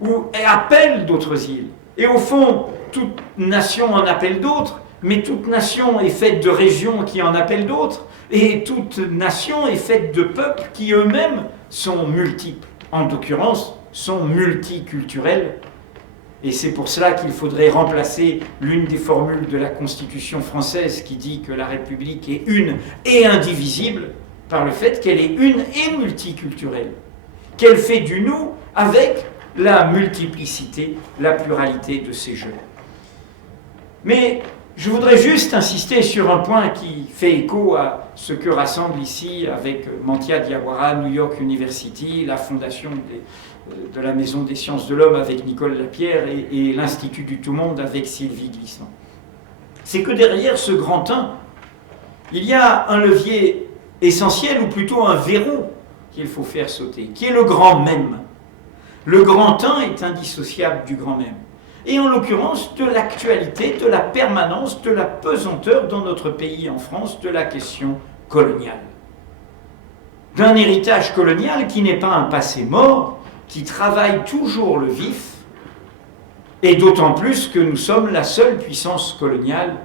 ou appelle d'autres îles. Et au fond, toute nation en appelle d'autres, mais toute nation est faite de régions qui en appellent d'autres, et toute nation est faite de peuples qui eux-mêmes sont multiples, en l'occurrence sont multiculturels. Et c'est pour cela qu'il faudrait remplacer l'une des formules de la Constitution française qui dit que la République est une et indivisible par le fait qu'elle est une et multiculturelle, qu'elle fait du nous avec la multiplicité, la pluralité de ces jeux. Mais je voudrais juste insister sur un point qui fait écho à ce que rassemble ici avec Mantia Diawara, New York University, la fondation de la Maison des Sciences de l'Homme avec Nicole Lapierre et l'Institut du Tout-Monde avec Sylvie Glissant. C'est que derrière ce grand 1, il y a un levier essentiel, ou plutôt un verrou qu'il faut faire sauter, qui est le grand même. Le grand 1 est indissociable du grand même. Et en l'occurrence de l'actualité, de la permanence, de la pesanteur dans notre pays, en France, de la question coloniale. D'un héritage colonial qui n'est pas un passé mort, qui travaille toujours le vif, et d'autant plus que nous sommes la seule puissance coloniale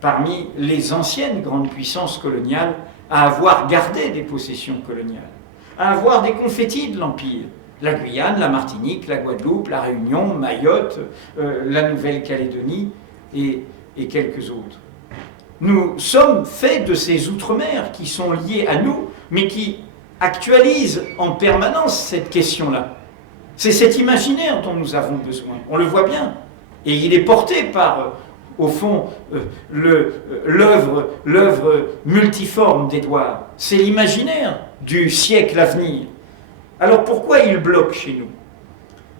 parmi les anciennes grandes puissances coloniales à avoir gardé des possessions coloniales, à avoir des confettis de l'Empire. La Guyane, la Martinique, la Guadeloupe, la Réunion, Mayotte, la Nouvelle-Calédonie et quelques autres. Nous sommes faits de ces outre-mer qui sont liés à nous, mais qui actualisent en permanence cette question-là. C'est cet imaginaire dont nous avons besoin. On le voit bien. Et il est porté par, au fond, l'œuvre multiforme d'Édouard. C'est l'imaginaire du siècle à venir. Alors pourquoi il bloque chez nous?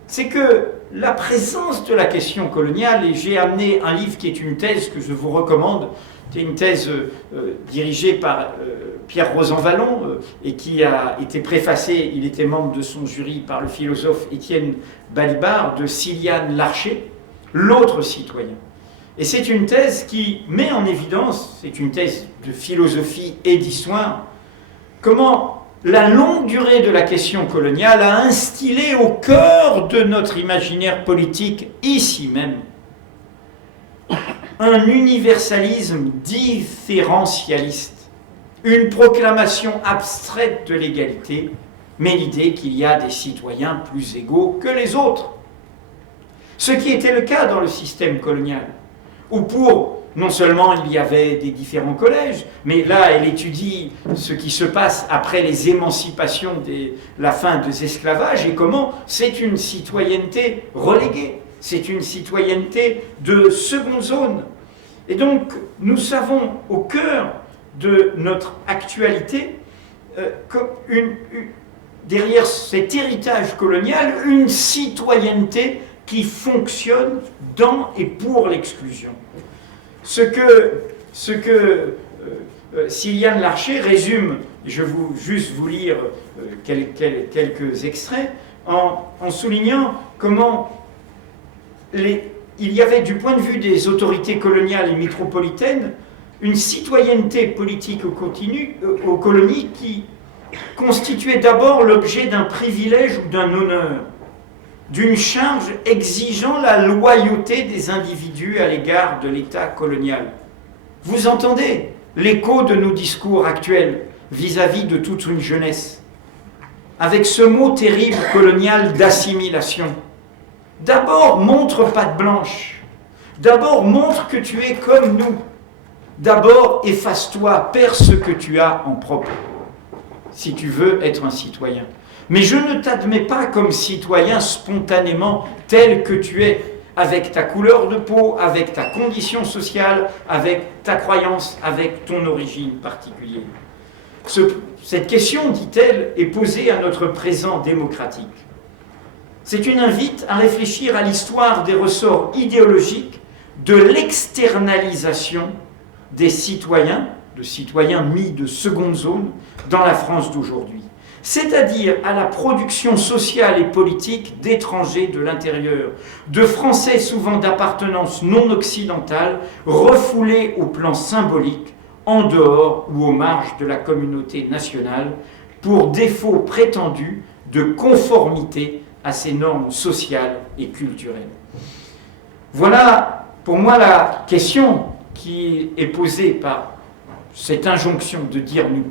C'est que la présence de la question coloniale, et j'ai amené un livre qui est une thèse que je vous recommande, c'est une thèse dirigée par Pierre Rosanvallon et qui a été préfacée, il était membre de son jury, par le philosophe Étienne Balibar, de Siliane Larcher, l'autre citoyen. Et c'est une thèse qui met en évidence, c'est une thèse de philosophie et d'histoire, comment la longue durée de la question coloniale a instillé au cœur de notre imaginaire politique, ici même, un universalisme différentialiste, une proclamation abstraite de l'égalité, mais l'idée qu'il y a des citoyens plus égaux que les autres. Ce qui était le cas dans le système colonial, où pour non seulement il y avait des différents collèges, mais là elle étudie ce qui se passe après les émancipations, la fin des esclavages, et comment c'est une citoyenneté reléguée, c'est une citoyenneté de seconde zone. Et donc nous savons au cœur de notre actualité, derrière cet héritage colonial, une citoyenneté qui fonctionne dans et pour l'exclusion. Ce que Siliane Larcher résume, je vais juste vous lire quelques extraits, en soulignant comment il y avait, du point de vue des autorités coloniales et métropolitaines, une citoyenneté politique aux colonies qui constituait d'abord l'objet d'un privilège ou d'un honneur, d'une charge exigeant la loyauté des individus à l'égard de l'État colonial. Vous entendez l'écho de nos discours actuels vis-à-vis de toute une jeunesse, avec ce mot terrible colonial d'assimilation. D'abord, montre patte blanche. D'abord, montre que tu es comme nous. D'abord, efface-toi, perds ce que tu as en propre, si tu veux être un citoyen. Mais je ne t'admets pas comme citoyen spontanément tel que tu es, avec ta couleur de peau, avec ta condition sociale, avec ta croyance, avec ton origine particulière. Cette question, dit-elle, est posée à notre présent démocratique. C'est une invite à réfléchir à l'histoire des ressorts idéologiques de l'externalisation des citoyens, de citoyens mis de seconde zone, dans la France d'aujourd'hui. C'est-à-dire à la production sociale et politique d'étrangers de l'intérieur, de Français souvent d'appartenance non occidentale, refoulés au plan symbolique, en dehors ou aux marges de la communauté nationale, pour défaut prétendu de conformité à ces normes sociales et culturelles. Voilà pour moi la question qui est posée par cette injonction de dire nous.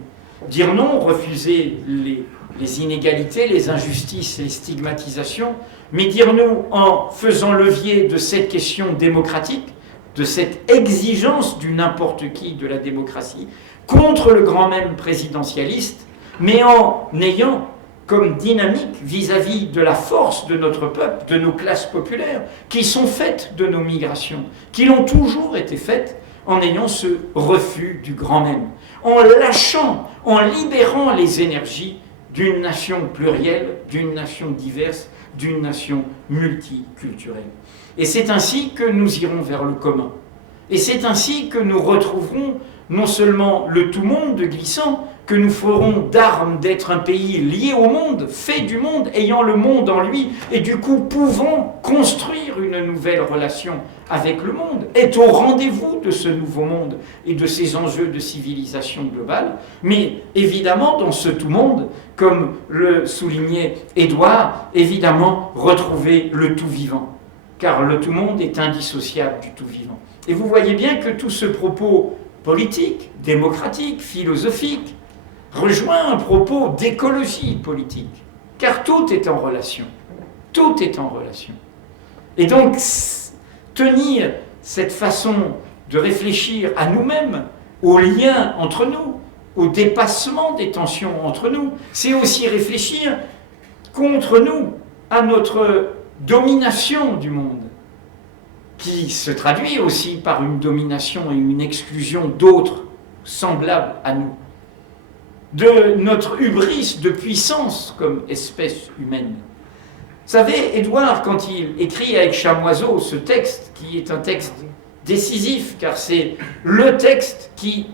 Dire non, refuser les inégalités, les injustices, les stigmatisations, mais dire nous en faisant levier de cette question démocratique, de cette exigence du n'importe qui de la démocratie, contre le grand même présidentialiste, mais en ayant comme dynamique vis-à-vis de la force de notre peuple, de nos classes populaires, qui sont faites de nos migrations, qui l'ont toujours été faites, en ayant ce refus du grand même, en lâchant, en libérant les énergies d'une nation plurielle, d'une nation diverse, d'une nation multiculturelle. Et c'est ainsi que nous irons vers le commun. Et c'est ainsi que nous retrouverons non seulement le tout-monde glissant, que nous ferons d'armes d'être un pays lié au monde, fait du monde, ayant le monde en lui, et du coup pouvant construire une nouvelle relation avec le monde, est au rendez-vous de ce nouveau monde et de ces enjeux de civilisation globale, mais évidemment dans ce tout-monde, comme le soulignait Édouard, évidemment retrouver le tout-vivant, car le tout-monde est indissociable du tout-vivant. Et vous voyez bien que tout ce propos politique, démocratique, philosophique, rejoint un propos d'écologie politique, car tout est en relation. Tout est en relation. Et donc, tenir cette façon de réfléchir à nous-mêmes, au lien entre nous, au dépassement des tensions entre nous, c'est aussi réfléchir contre nous, à notre domination du monde, qui se traduit aussi par une domination et une exclusion d'autres semblables à nous, de notre hubris de puissance comme espèce humaine. Vous savez, Édouard, quand il écrit avec Chamoiseau ce texte, qui est un texte décisif, car c'est le texte qui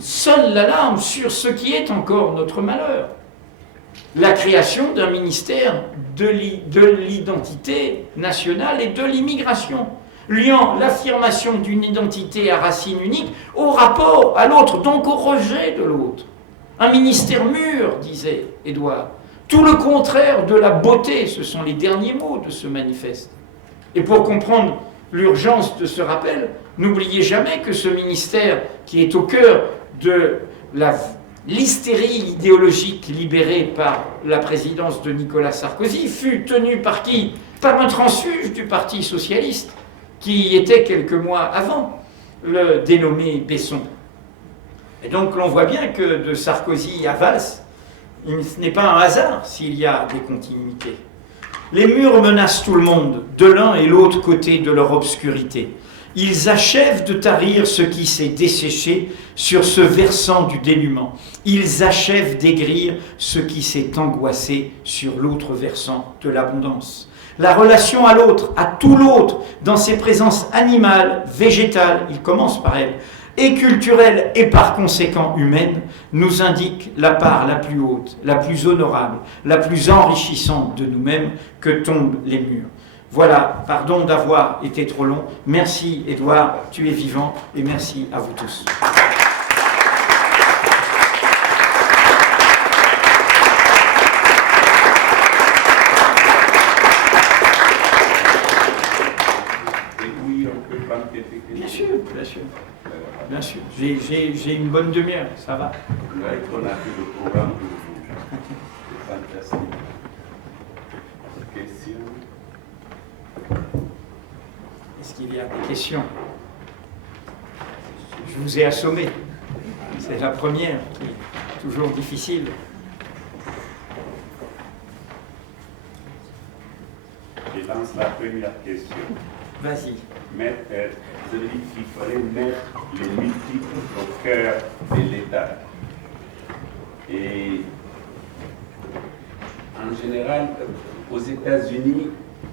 sonne l'alarme sur ce qui est encore notre malheur, la création d'un ministère de l'identité nationale et de l'immigration, liant l'affirmation d'une identité à racine unique au rapport à l'autre, donc au rejet de l'autre. Un ministère mûr, disait Édouard. Tout le contraire de la beauté, ce sont les derniers mots de ce manifeste. Et pour comprendre l'urgence de ce rappel, n'oubliez jamais que ce ministère, qui est au cœur de l'hystérie idéologique libérée par la présidence de Nicolas Sarkozy, fut tenu par qui? Par un transfuge du Parti socialiste, qui y était quelques mois avant, le dénommé Besson. Et donc l'on voit bien que de Sarkozy à Valls, ce n'est pas un hasard s'il y a des continuités. Les murs menacent tout le monde, de l'un et l'autre côté de leur obscurité. Ils achèvent de tarir ce qui s'est desséché sur ce versant du dénuement. Ils achèvent d'aigrir ce qui s'est angoissé sur l'autre versant de l'abondance. La relation à l'autre, à tout l'autre, dans ses présences animales, végétales, il commence par elle, et culturelle et par conséquent humaine, nous indique la part la plus haute, la plus honorable, la plus enrichissante de nous-mêmes que tombent les murs. Voilà, pardon d'avoir été trop long. Merci Édouard, tu es vivant, et merci à vous tous. Bien sûr, bien sûr. Bien sûr. J'ai une bonne demi-heure, ça va. Là, on a fait le programme de vous. C'est fantastique. Questions? Est-ce qu'il y a des questions? Je vous ai assommé. C'est la première qui est toujours difficile. Je lance la première question. Vas-y. Vous avez dit qu'il fallait mettre les multiples au cœur de l'État. Et en général, aux États-Unis,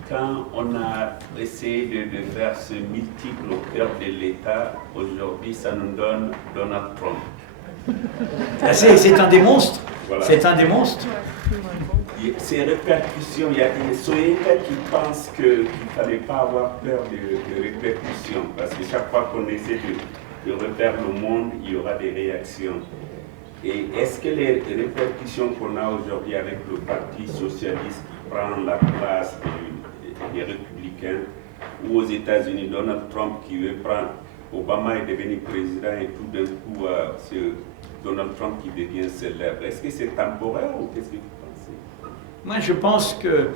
quand on a essayé de faire ce multiple au cœur de l'État, aujourd'hui, ça nous donne Donald Trump. C'est un des monstres. Voilà. C'est un des monstres. Ces répercussions, il y a des Soyétais qui pensent qu'il ne fallait pas avoir peur de répercussions, parce que chaque fois qu'on essaie de refaire le monde, il y aura des réactions. Et est-ce que les répercussions qu'on a aujourd'hui avec le Parti socialiste qui prend la place des républicains, ou aux États-Unis, Donald Trump qui veut prendre, Obama est devenu président et tout d'un coup, c'est Donald Trump qui devient célèbre. Est-ce que c'est temporaire ou qu'est-ce que vous pensez? Moi, je pense que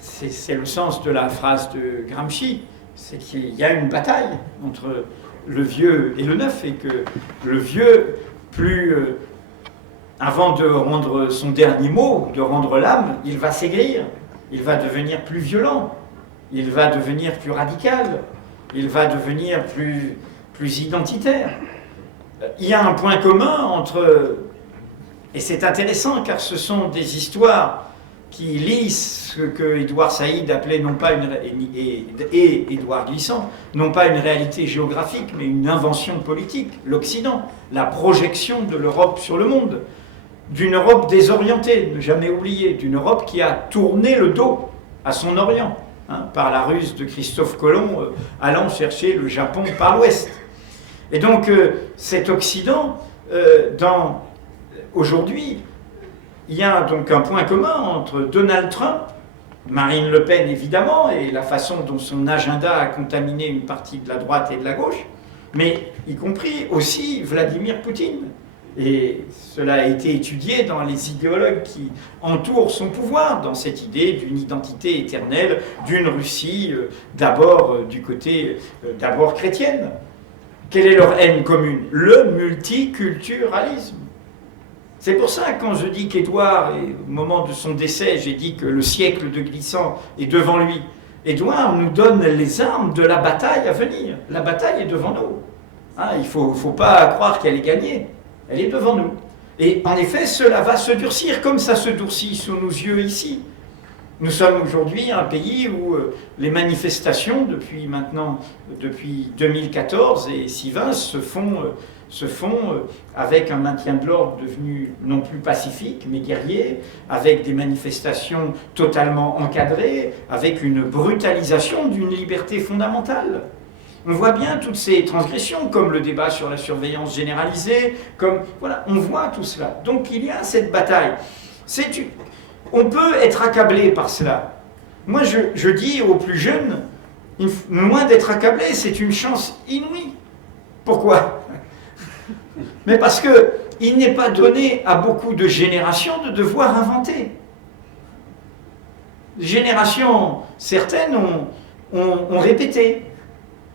c'est le sens de la phrase de Gramsci, c'est qu'il y a une bataille entre le vieux et le neuf, et que le vieux, avant de rendre son dernier mot, de rendre l'âme, il va s'aigrir, il va devenir plus violent, il va devenir plus radical, il va devenir plus identitaire. Il y a un point commun entre... Et c'est intéressant car ce sont des histoires qui lisent ce que Édouard Saïd appelait non pas et Édouard Glissant, non pas une réalité géographique, mais une invention politique, l'Occident, la projection de l'Europe sur le monde, d'une Europe désorientée, ne jamais oublier, d'une Europe qui a tourné le dos à son Orient, par la ruse de Christophe Colomb allant chercher le Japon par l'ouest. Et donc cet Occident, aujourd'hui, il y a donc un point commun entre Donald Trump, Marine Le Pen évidemment, et la façon dont son agenda a contaminé une partie de la droite et de la gauche, mais y compris aussi Vladimir Poutine. Et cela a été étudié dans les idéologues qui entourent son pouvoir, dans cette idée d'une identité éternelle, d'une Russie d'abord du côté d'abord chrétienne. Quelle est leur haine commune? Le multiculturalisme. C'est pour ça que quand je dis qu'Édouard, au moment de son décès, j'ai dit que le siècle de Glissant est devant lui, Édouard nous donne les armes de la bataille à venir. La bataille est devant nous. Il ne faut pas croire qu'elle est gagnée. Elle est devant nous. Et en effet, cela va se durcir comme ça se durcit sous nos yeux ici. Nous sommes aujourd'hui un pays où les manifestations, depuis 2014 et Sivins, se font avec un maintien de l'ordre devenu non plus pacifique, mais guerrier, avec des manifestations totalement encadrées, avec une brutalisation d'une liberté fondamentale. On voit bien toutes ces transgressions, comme le débat sur la surveillance généralisée, voilà, on voit tout cela. Donc il y a cette bataille. On peut être accablé par cela. Moi, je dis aux plus jeunes, loin d'être accablé, c'est une chance inouïe. Pourquoi? Mais parce qu'il n'est pas donné à beaucoup de générations de devoir inventer. Les générations, certaines ont répété.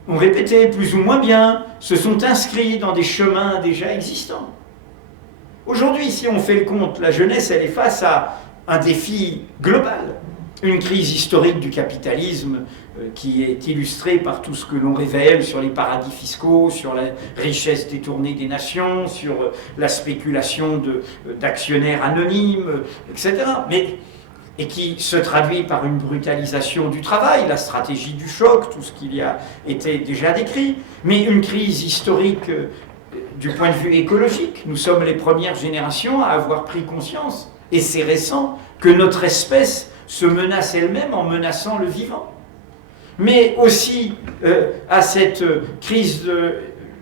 Ont répété plus ou moins bien, se sont inscrits dans des chemins déjà existants. Aujourd'hui, si on fait le compte, la jeunesse, elle est face à un défi global, une crise historique du capitalisme qui est illustrée par tout ce que l'on révèle sur les paradis fiscaux, sur la richesse détournée des nations, sur la spéculation d'actionnaires anonymes, etc. Et qui se traduit par une brutalisation du travail, la stratégie du choc, tout ce qu'il y a été déjà décrit, mais une crise historique du point de vue écologique. Nous sommes les premières générations à avoir pris conscience, et c'est récent, que notre espèce se menace elle-même en menaçant le vivant. Mais aussi à cette crise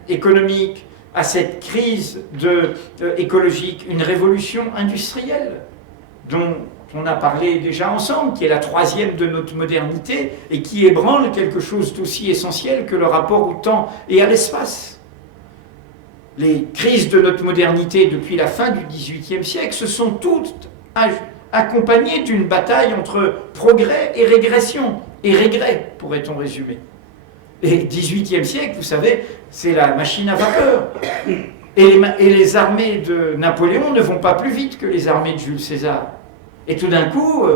économique, à cette crise écologique, une révolution industrielle dont on a parlé déjà ensemble, qui est la troisième de notre modernité et qui ébranle quelque chose d'aussi essentiel que le rapport au temps et à l'espace. Les crises de notre modernité depuis la fin du XVIIIe siècle se sont toutes accompagnées d'une bataille entre progrès et régression, et régrès, pourrait-on résumer. Et le XVIIIe siècle, vous savez, c'est la machine à vapeur. Et les armées de Napoléon ne vont pas plus vite que les armées de Jules César. Et tout d'un coup,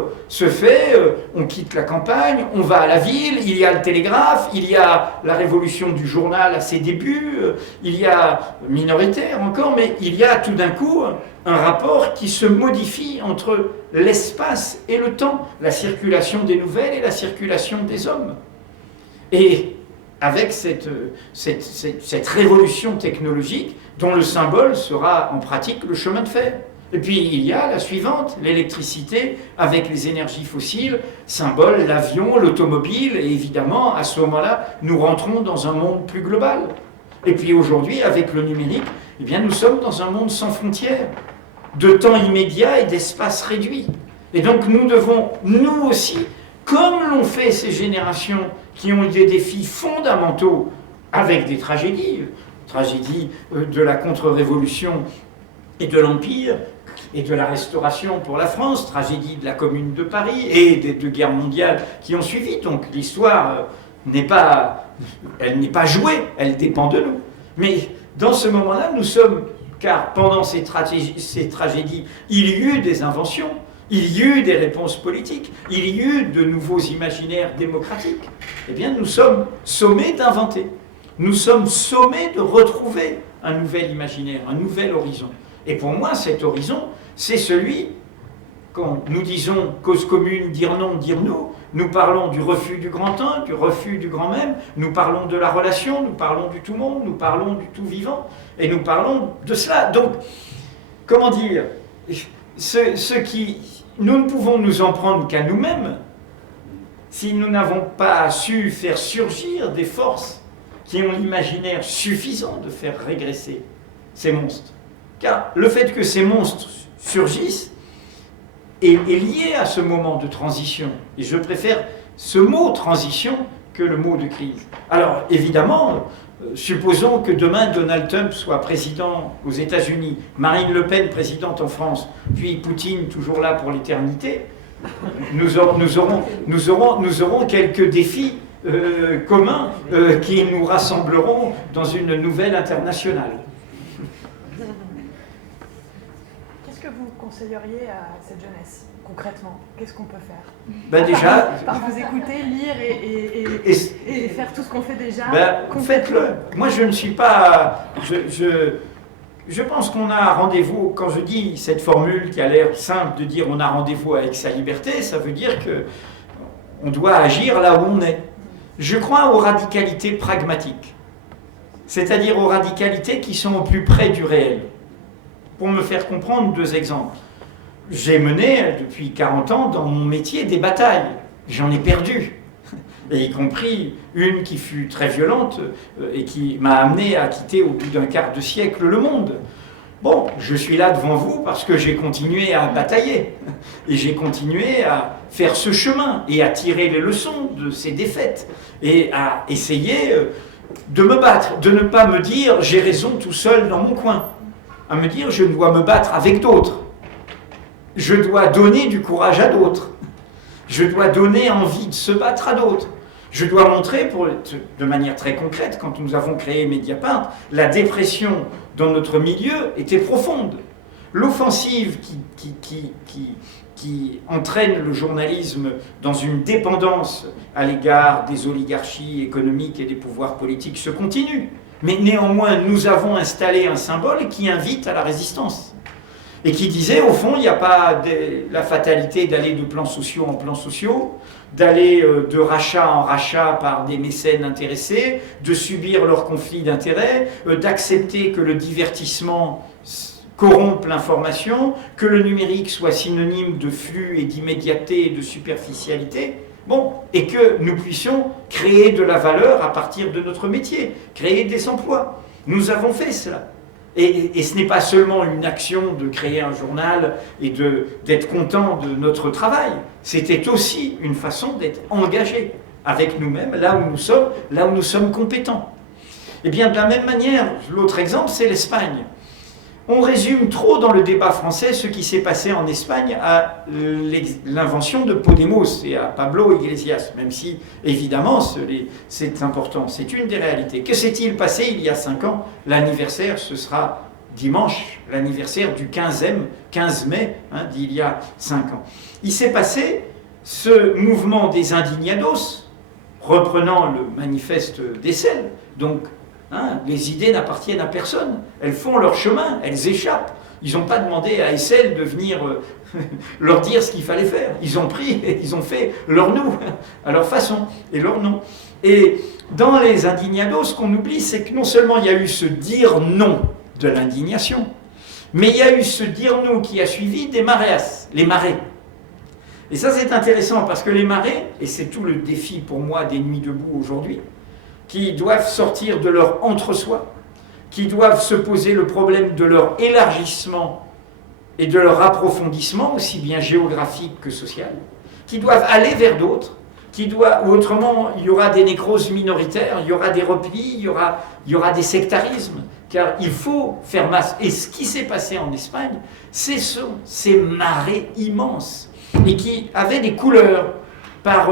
on quitte la campagne, on va à la ville, il y a le télégraphe, il y a la révolution du journal à ses débuts, il y a, minoritaire encore, mais il y a tout d'un coup un rapport qui se modifie entre l'espace et le temps, la circulation des nouvelles et la circulation des hommes. Et avec cette révolution technologique dont le symbole sera en pratique le chemin de fer. Et puis il y a la suivante, l'électricité avec les énergies fossiles, symbole l'avion, l'automobile, et évidemment à ce moment-là nous rentrons dans un monde plus global. Et puis aujourd'hui avec le numérique, eh bien, nous sommes dans un monde sans frontières, de temps immédiat et d'espace réduit. Et donc nous devons, nous aussi, comme l'ont fait ces générations qui ont eu des défis fondamentaux avec des tragédies, tragédie de la contre-révolution et de l'Empire, et de la Restauration pour la France, tragédie de la Commune de Paris et des deux guerres mondiales qui ont suivi. Donc l'histoire elle n'est pas jouée, elle dépend de nous. Mais dans ce moment-là, nous sommes, car pendant ces tragédies, il y eut des inventions, il y eut des réponses politiques, il y eut de nouveaux imaginaires démocratiques. Eh bien, nous sommes sommés d'inventer. Nous sommes sommés de retrouver un nouvel imaginaire, un nouvel horizon. Et pour moi, cet horizon, c'est celui, quand nous disons cause commune, dire non, dire nous, nous parlons du refus du grand un, du refus du grand même, nous parlons de la relation, nous parlons du tout monde, nous parlons du tout vivant, et nous parlons de cela. Donc, comment dire, nous ne pouvons nous en prendre qu'à nous-mêmes si nous n'avons pas su faire surgir des forces qui ont l'imaginaire suffisant de faire régresser ces monstres. Car le fait que ces monstres surgissent est lié à ce moment de transition. Et je préfère ce mot transition que le mot de crise. Alors évidemment, supposons que demain Donald Trump soit président aux États-Unis, Marine Le Pen présidente en France, puis Poutine toujours là pour l'éternité. Nous aurons quelques défis communs qui nous rassembleront dans une nouvelle internationale. Vous conseilleriez à cette jeunesse, concrètement? Qu'est-ce qu'on peut faire? Déjà... Par vous écouter, lire et faire tout ce qu'on fait déjà. Faites-le. Moi, je ne suis pas... Je pense qu'on a rendez-vous... Quand je dis cette formule qui a l'air simple de dire on a rendez-vous avec sa liberté, ça veut dire qu'on doit agir là où on est. Je crois aux radicalités pragmatiques. C'est-à-dire aux radicalités qui sont au plus près du réel. Pour me faire comprendre, 2 exemples. J'ai mené, depuis 40 ans, dans mon métier, des batailles. J'en ai perdu. Et y compris une qui fut très violente et qui m'a amené à quitter au bout d'un quart de siècle le monde. Bon, je suis là devant vous parce que j'ai continué à batailler. Et j'ai continué à faire ce chemin et à tirer les leçons de ces défaites. Et à essayer de me battre, de ne pas me dire « j'ai raison tout seul dans mon coin ». À me dire, je dois me battre avec d'autres. Je dois donner du courage à d'autres. Je dois donner envie de se battre à d'autres. Je dois montrer, de manière très concrète, quand nous avons créé Mediapart, la dépression dans notre milieu était profonde. L'offensive qui entraîne le journalisme dans une dépendance à l'égard des oligarchies économiques et des pouvoirs politiques se continue. Mais néanmoins, nous avons installé un symbole qui invite à la résistance. Et qui disait, au fond, il n'y a pas la fatalité d'aller de plans sociaux en plans sociaux, d'aller de rachat en rachat par des mécènes intéressés, de subir leurs conflits d'intérêts, d'accepter que le divertissement corrompe l'information, que le numérique soit synonyme de flux et d'immédiateté et de superficialité. Bon, et que nous puissions créer de la valeur à partir de notre métier, créer des emplois. Nous avons fait cela. Et ce n'est pas seulement une action de créer un journal et d'être content de notre travail. C'était aussi une façon d'être engagé avec nous-mêmes, là où nous sommes compétents. Et bien de la même manière, l'autre exemple, c'est l'Espagne. On résume trop dans le débat français ce qui s'est passé en Espagne à l'invention de Podemos et à Pablo Iglesias, même si, évidemment, c'est important, c'est une des réalités. Que s'est-il passé il y a 5 ans? L'anniversaire, ce sera dimanche, l'anniversaire du 15 mai, d'il y a 5 ans. Il s'est passé ce mouvement des indignados, reprenant le manifeste d'Essel. Donc, les idées n'appartiennent à personne. Elles font leur chemin, elles échappent. Ils n'ont pas demandé à Essel de venir leur dire ce qu'il fallait faire. Ils ont pris et ils ont fait leur nous, à leur façon et leur nom. Et dans les indignados, ce qu'on oublie, c'est que non seulement il y a eu ce dire non de l'indignation, mais il y a eu ce dire non qui a suivi des mareas, les marées. Et ça, c'est intéressant parce que les marées, et c'est tout le défi pour moi des Nuits debout aujourd'hui, qui doivent sortir de leur entre-soi, qui doivent se poser le problème de leur élargissement et de leur approfondissement, aussi bien géographique que social, qui doivent aller vers d'autres, ou autrement, il y aura des nécroses minoritaires, il y aura des replis, il y aura des sectarismes, car il faut faire masse. Et ce qui s'est passé en Espagne, c'est ces marées immenses, et qui avaient des couleurs par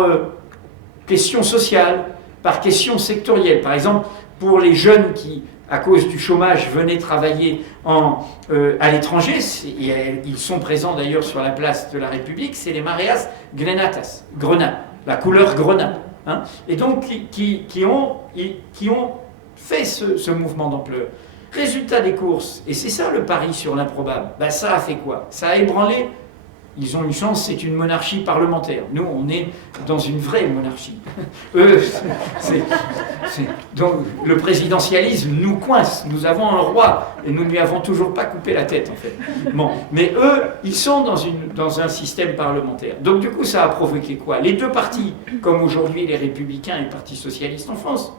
question sociale, par question sectorielle. Par exemple, pour les jeunes qui, à cause du chômage, venaient travailler à l'étranger, ils sont présents d'ailleurs sur la place de la République, c'est les mareas grenatas, grenat, la couleur grenat. Et donc qui ont fait ce mouvement d'ampleur. Résultat des courses, et c'est ça le pari sur l'improbable, ça a fait quoi? Ça a ébranlé. Ils ont une chance, c'est une monarchie parlementaire. Nous, on est dans une vraie monarchie. Donc, le présidentialisme nous coince. Nous avons un roi et nous ne lui avons toujours pas coupé la tête, en fait. Bon. Mais eux, ils sont dans un système parlementaire. Donc, du coup, ça a provoqué quoi? Les deux partis, comme aujourd'hui les Républicains et le Parti Socialiste en France,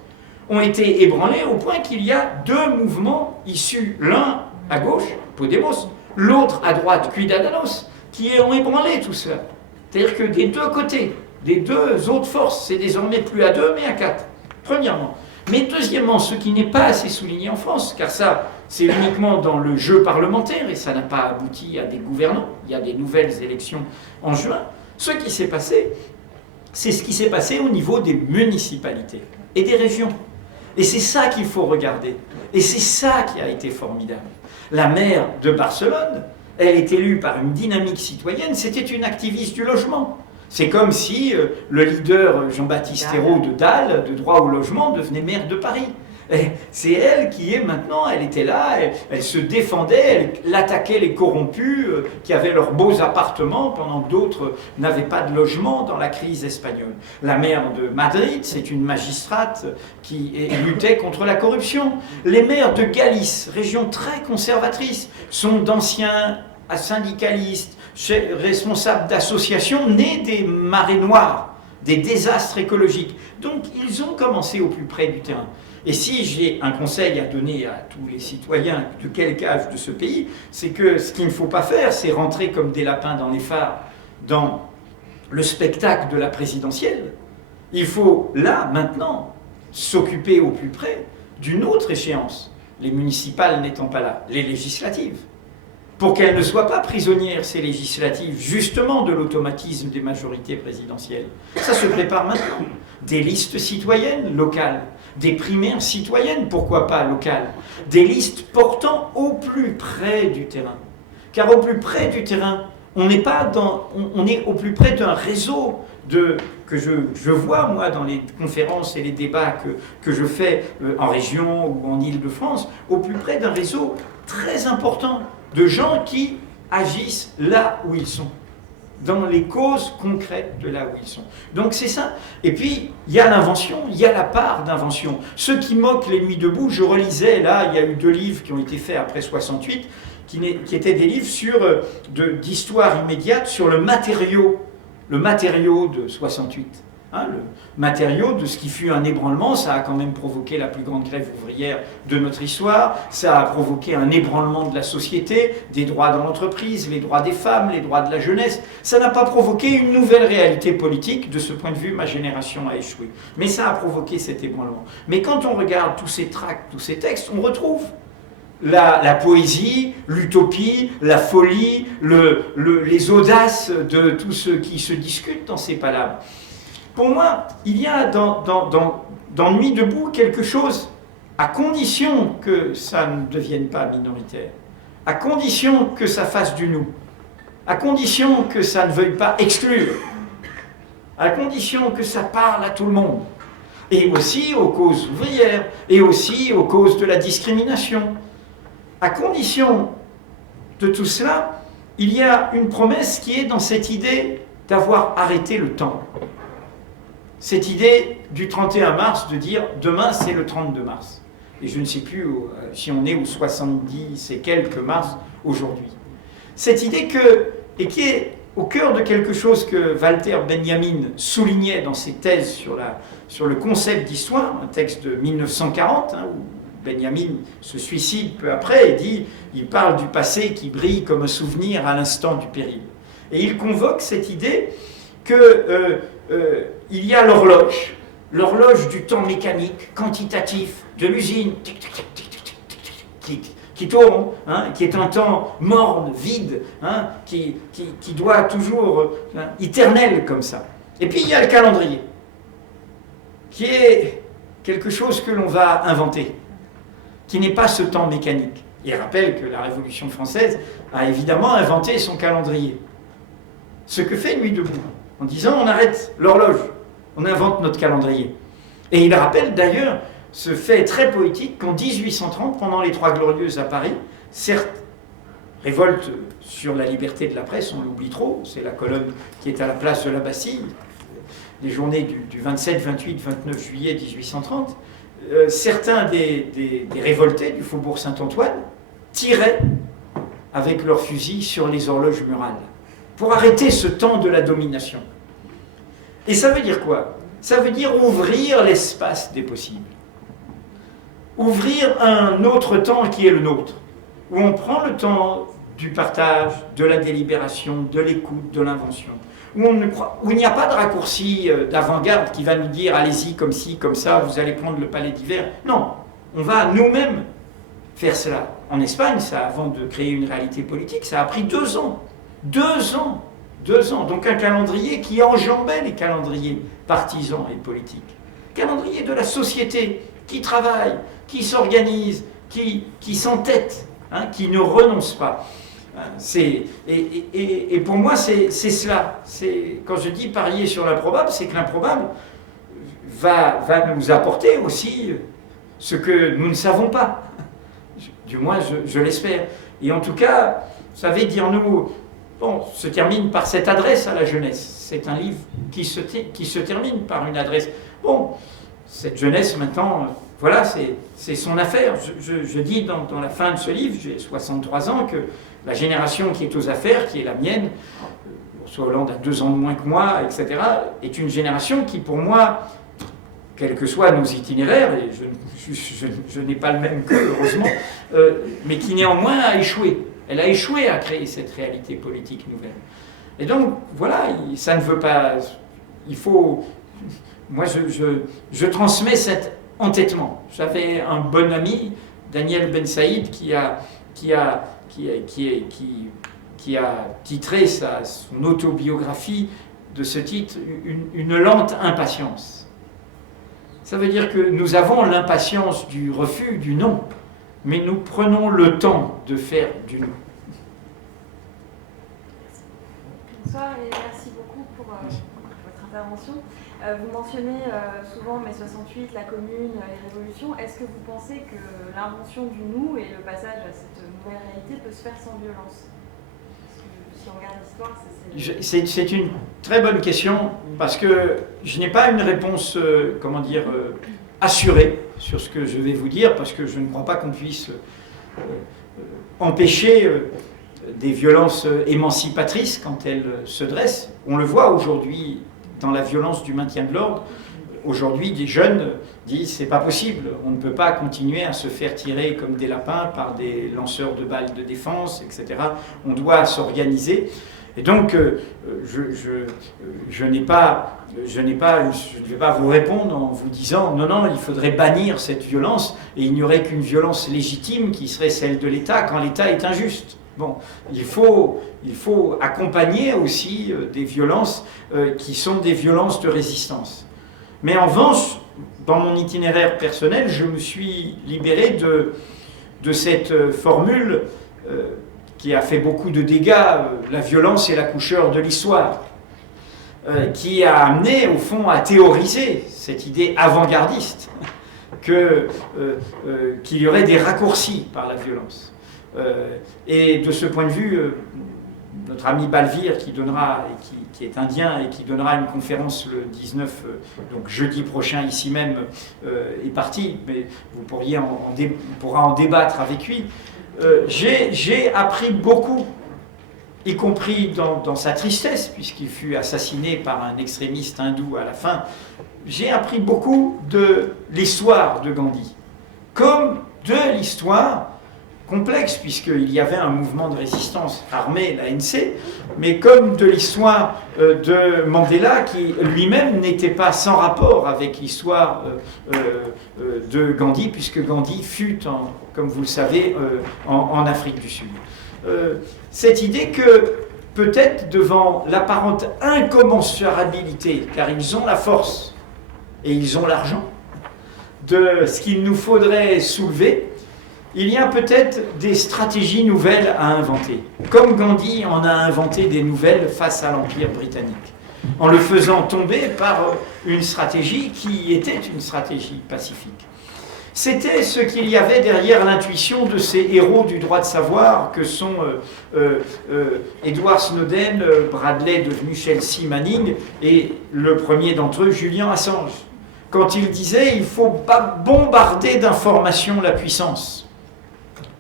ont été ébranlés au point qu'il y a deux mouvements issus, l'un à gauche, Podemos, l'autre à droite, Ciudadanos, qui ont ébranlé tout ça. C'est-à-dire que des deux côtés, des deux autres forces, c'est désormais plus à 2 mais à 4, premièrement. Mais deuxièmement, ce qui n'est pas assez souligné en France, car ça, c'est uniquement dans le jeu parlementaire, et ça n'a pas abouti à des gouvernants, il y a des nouvelles élections en juin, ce qui s'est passé, c'est ce qui s'est passé au niveau des municipalités et des régions. Et c'est ça qu'il faut regarder. Et c'est ça qui a été formidable. La maire de Barcelone, elle est élue par une dynamique citoyenne, c'était une activiste du logement. C'est comme si le leader Jean-Baptiste Ayrault de DAL, de droit au logement, devenait maire de Paris. C'est elle qui est maintenant, elle était là, elle se défendait, elle attaquait les corrompus qui avaient leurs beaux appartements pendant que d'autres n'avaient pas de logement dans la crise espagnole. La maire de Madrid, c'est une magistrate qui luttait contre la corruption. Les maires de Galice, région très conservatrice, sont d'anciens syndicalistes, responsables d'associations nés des marées noires, des désastres écologiques. Donc ils ont commencé au plus près du terrain. Et si j'ai un conseil à donner à tous les citoyens de quelque âge de ce pays, c'est que ce qu'il ne faut pas faire, c'est rentrer comme des lapins dans les phares dans le spectacle de la présidentielle. Il faut, là, maintenant, s'occuper au plus près d'une autre échéance, les municipales n'étant pas là, les législatives. Pour qu'elles ne soient pas prisonnières, ces législatives, justement de l'automatisme des majorités présidentielles. Ça se prépare maintenant. Des listes citoyennes locales, des primaires citoyennes, pourquoi pas locales, des listes portant au plus près du terrain. Car au plus près du terrain, on est au plus près d'un réseau que je vois, moi, dans les conférences et les débats que je fais en région ou en Île-de-France, au plus près d'un réseau très important de gens qui agissent là où ils sont, dans les causes concrètes de là où ils sont. Donc c'est ça. Et puis, il y a l'invention, il y a la part d'invention. Ceux qui moquent les Nuits debout, je relisais, là, il y a eu 2 livres qui ont été faits après 68, qui étaient des livres d'histoire immédiate sur le matériau de 68. Le matériau de ce qui fut un ébranlement, ça a quand même provoqué la plus grande grève ouvrière de notre histoire, ça a provoqué un ébranlement de la société, des droits dans l'entreprise, les droits des femmes, les droits de la jeunesse. Ça n'a pas provoqué une nouvelle réalité politique. De ce point de vue, ma génération a échoué. Mais ça a provoqué cet ébranlement. Mais quand on regarde tous ces tracts, tous ces textes, on retrouve la poésie, l'utopie, la folie, les audaces de tous ceux qui se discutent dans ces palabres. Pour moi, il y a dans Nuits debout quelque chose à condition que ça ne devienne pas minoritaire, à condition que ça fasse du nous, à condition que ça ne veuille pas exclure, à condition que ça parle à tout le monde, et aussi aux causes ouvrières, et aussi aux causes de la discrimination. À condition de tout cela, il y a une promesse qui est dans cette idée d'avoir arrêté le temps. Cette idée du 31 mars, de dire demain c'est le 32 mars. Et je ne sais plus si on est au 70 et quelques mars aujourd'hui. Cette idée et qui est au cœur de quelque chose que Walter Benjamin soulignait dans ses thèses sur le concept d'histoire, un texte de 1940, où Benjamin se suicide peu après et il parle du passé qui brille comme un souvenir à l'instant du péril. Et il convoque cette idée que il y a l'horloge du temps mécanique, quantitatif, de l'usine, qui tourne, qui est un temps morne, vide, qui doit toujours, éternel comme ça. Et puis il y a le calendrier, qui est quelque chose que l'on va inventer, qui n'est pas ce temps mécanique. Il rappelle que la Révolution française a évidemment inventé son calendrier. Ce que fait Nuit debout, en disant on arrête l'horloge, on invente notre calendrier. Et il rappelle d'ailleurs ce fait très poétique qu'en 1830, pendant les Trois Glorieuses à Paris, certes, révolte sur la liberté de la presse, on l'oublie trop, c'est la colonne qui est à la place de la Bastille, les journées du 27, 28, 29 juillet 1830, certains des révoltés du faubourg Saint-Antoine tiraient avec leurs fusils sur les horloges murales pour arrêter ce temps de la domination. Et ça veut dire quoi? Ça veut dire ouvrir l'espace des possibles. Ouvrir un autre temps qui est le nôtre, où on prend le temps du partage, de la délibération, de l'écoute, de l'invention, où il n'y a pas de raccourci d'avant-garde qui va nous dire allez-y comme ci, comme ça, vous allez prendre le palais d'hiver. Non, on va nous-mêmes faire cela. En Espagne, avant de créer une réalité politique, ça a pris 2 ans. 2 ans. 2 ans. Donc un calendrier qui enjambait les calendriers partisans et politiques. Calendrier de la société qui travaille, qui s'organise, qui s'entête, qui ne renonce pas. Et pour moi, c'est cela. Quand je dis parier sur l'improbable, c'est que l'improbable va nous apporter aussi ce que nous ne savons pas. Du moins, je l'espère. Et en tout cas, vous savez, dire-nous, se termine par cette adresse à la jeunesse. C'est un livre qui se termine par une adresse. Bon, cette jeunesse, maintenant, voilà, c'est son affaire. Je dis dans la fin de ce livre, j'ai 63 ans, que la génération qui est aux affaires, qui est la mienne, François Hollande a 2 ans de moins que moi, etc., est une génération qui, pour moi, quels que soient nos itinéraires, et je n'ai pas le même que, heureusement, mais qui néanmoins a échoué. Elle a échoué à créer cette réalité politique nouvelle. Et donc, voilà, ça ne veut pas... Il faut... Moi, je transmets cet entêtement. J'avais un bon ami, Daniel Ben Saïd, qui a titré son autobiographie de ce titre « Une lente impatience ». Ça veut dire que nous avons l'impatience du refus, du non, mais nous prenons le temps de faire du non. Bonsoir et merci beaucoup pour votre intervention. Vous mentionnez souvent mai 68, la Commune, les révolutions. Est-ce que vous pensez que l'invention du nous et le passage à cette nouvelle réalité peut se faire sans violence? Parce que si on regarde l'histoire, c'est une très bonne question, parce que je n'ai pas une réponse, assurée sur ce que je vais vous dire, parce que je ne crois pas qu'on puisse empêcher des violences émancipatrices quand elles se dressent. On le voit aujourd'hui dans la violence du maintien de l'ordre. Aujourd'hui, des jeunes disent c'est pas possible, on ne peut pas continuer à se faire tirer comme des lapins par des lanceurs de balles de défense, etc. On doit s'organiser. Et donc, je ne vais pas vous répondre en vous disant non, il faudrait bannir cette violence et il n'y aurait qu'une violence légitime qui serait celle de l'État quand l'État est injuste. Bon, il faut accompagner aussi des violences qui sont des violences de résistance. Mais en revanche, dans mon itinéraire personnel, je me suis libéré de cette formule qui a fait beaucoup de dégâts, la violence est l'accoucheur de l'histoire, qui a amené au fond à théoriser cette idée avant-gardiste qu'il y aurait des raccourcis par la violence. Et de ce point de vue, notre ami Balvir, qui est indien et qui donnera une conférence le 19, donc jeudi prochain ici même, est parti, mais vous pourra en débattre avec lui. J'ai appris beaucoup, y compris dans sa tristesse, puisqu'il fut assassiné par un extrémiste hindou à la fin. J'ai appris beaucoup de l'histoire de Gandhi, comme de l'histoire complexe, puisqu'il y avait un mouvement de résistance armé, l'ANC, mais comme de l'histoire de Mandela, qui lui-même n'était pas sans rapport avec l'histoire de Gandhi, puisque Gandhi fut, comme vous le savez, en Afrique du Sud. Cette idée que peut-être devant l'apparente incommensurabilité, car ils ont la force et ils ont l'argent, de ce qu'il nous faudrait soulever, il y a peut-être des stratégies nouvelles à inventer. Comme Gandhi en a inventé des nouvelles face à l'Empire britannique, en le faisant tomber par une stratégie qui était une stratégie pacifique. C'était ce qu'il y avait derrière l'intuition de ces héros du droit de savoir que sont Edward Snowden, Bradley devenu Chelsea Manning et le premier d'entre eux, Julian Assange. Quand il disait « il faut pas bombarder d'informations la puissance »,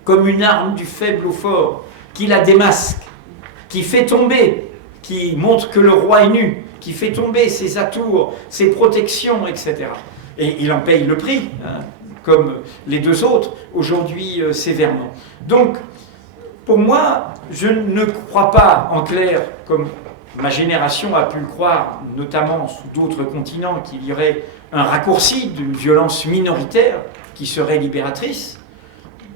comme une arme du faible au fort, qui la démasque, qui fait tomber, qui montre que le roi est nu, qui fait tomber ses atours, ses protections, etc. Et il en paye le prix, hein, comme les deux autres, aujourd'hui sévèrement. Donc, pour moi, je ne crois pas, en clair, comme ma génération a pu le croire, notamment sous d'autres continents, qu'il y aurait un raccourci d'une violence minoritaire qui serait libératrice.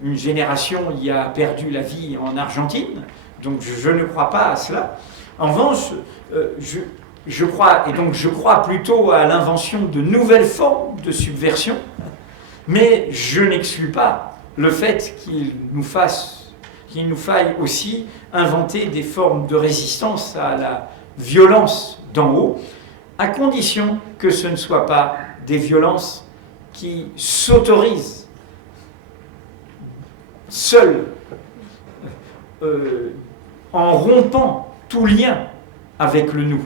Une génération y a perdu la vie en Argentine, donc je ne crois pas à cela. En revanche, je crois plutôt à l'invention de nouvelles formes de subversion, mais je n'exclus pas le fait qu'il nous faille aussi inventer des formes de résistance à la violence d'en haut, à condition que ce ne soit pas des violences qui s'autorisent seules, en rompant tout lien avec le nous.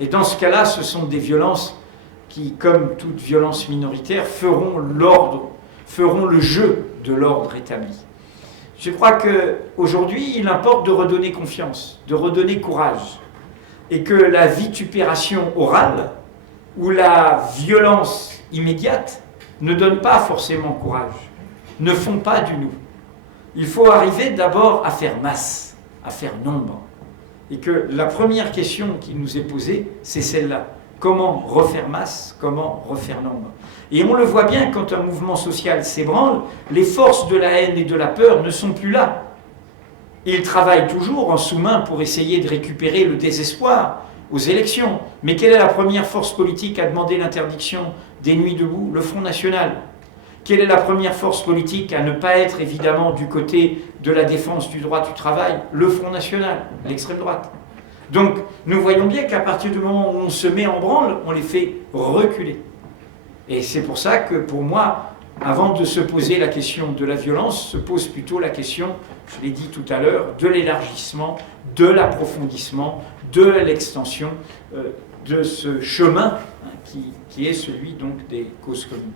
Et dans ce cas-là, ce sont des violences qui, comme toute violence minoritaire, feront le jeu de l'ordre établi. Je crois qu'aujourd'hui, il importe de redonner confiance, de redonner courage, et que la vitupération orale ou la violence immédiate ne donnent pas forcément courage, ne font pas du nous. Il faut arriver d'abord à faire masse, à faire nombre. Et que la première question qui nous est posée, c'est celle-là. Comment refaire masse? Comment refaire nombre? Et on le voit bien quand un mouvement social s'ébranle, les forces de la haine et de la peur ne sont plus là. Ils travaillent toujours en sous-main pour essayer de récupérer le désespoir aux élections. Mais quelle est la première force politique à demander l'interdiction des nuits debout? Le Front National. Quelle est la première force politique à ne pas être évidemment du côté de la défense du droit du travail? Le Front National, l'extrême droite. Donc nous voyons bien qu'à partir du moment où on se met en branle, on les fait reculer. Et c'est pour ça que pour moi, avant de se poser la question de la violence, se pose plutôt la question, je l'ai dit tout à l'heure, de l'élargissement, de l'approfondissement, de l'extension de ce chemin qui est celui donc des causes communes.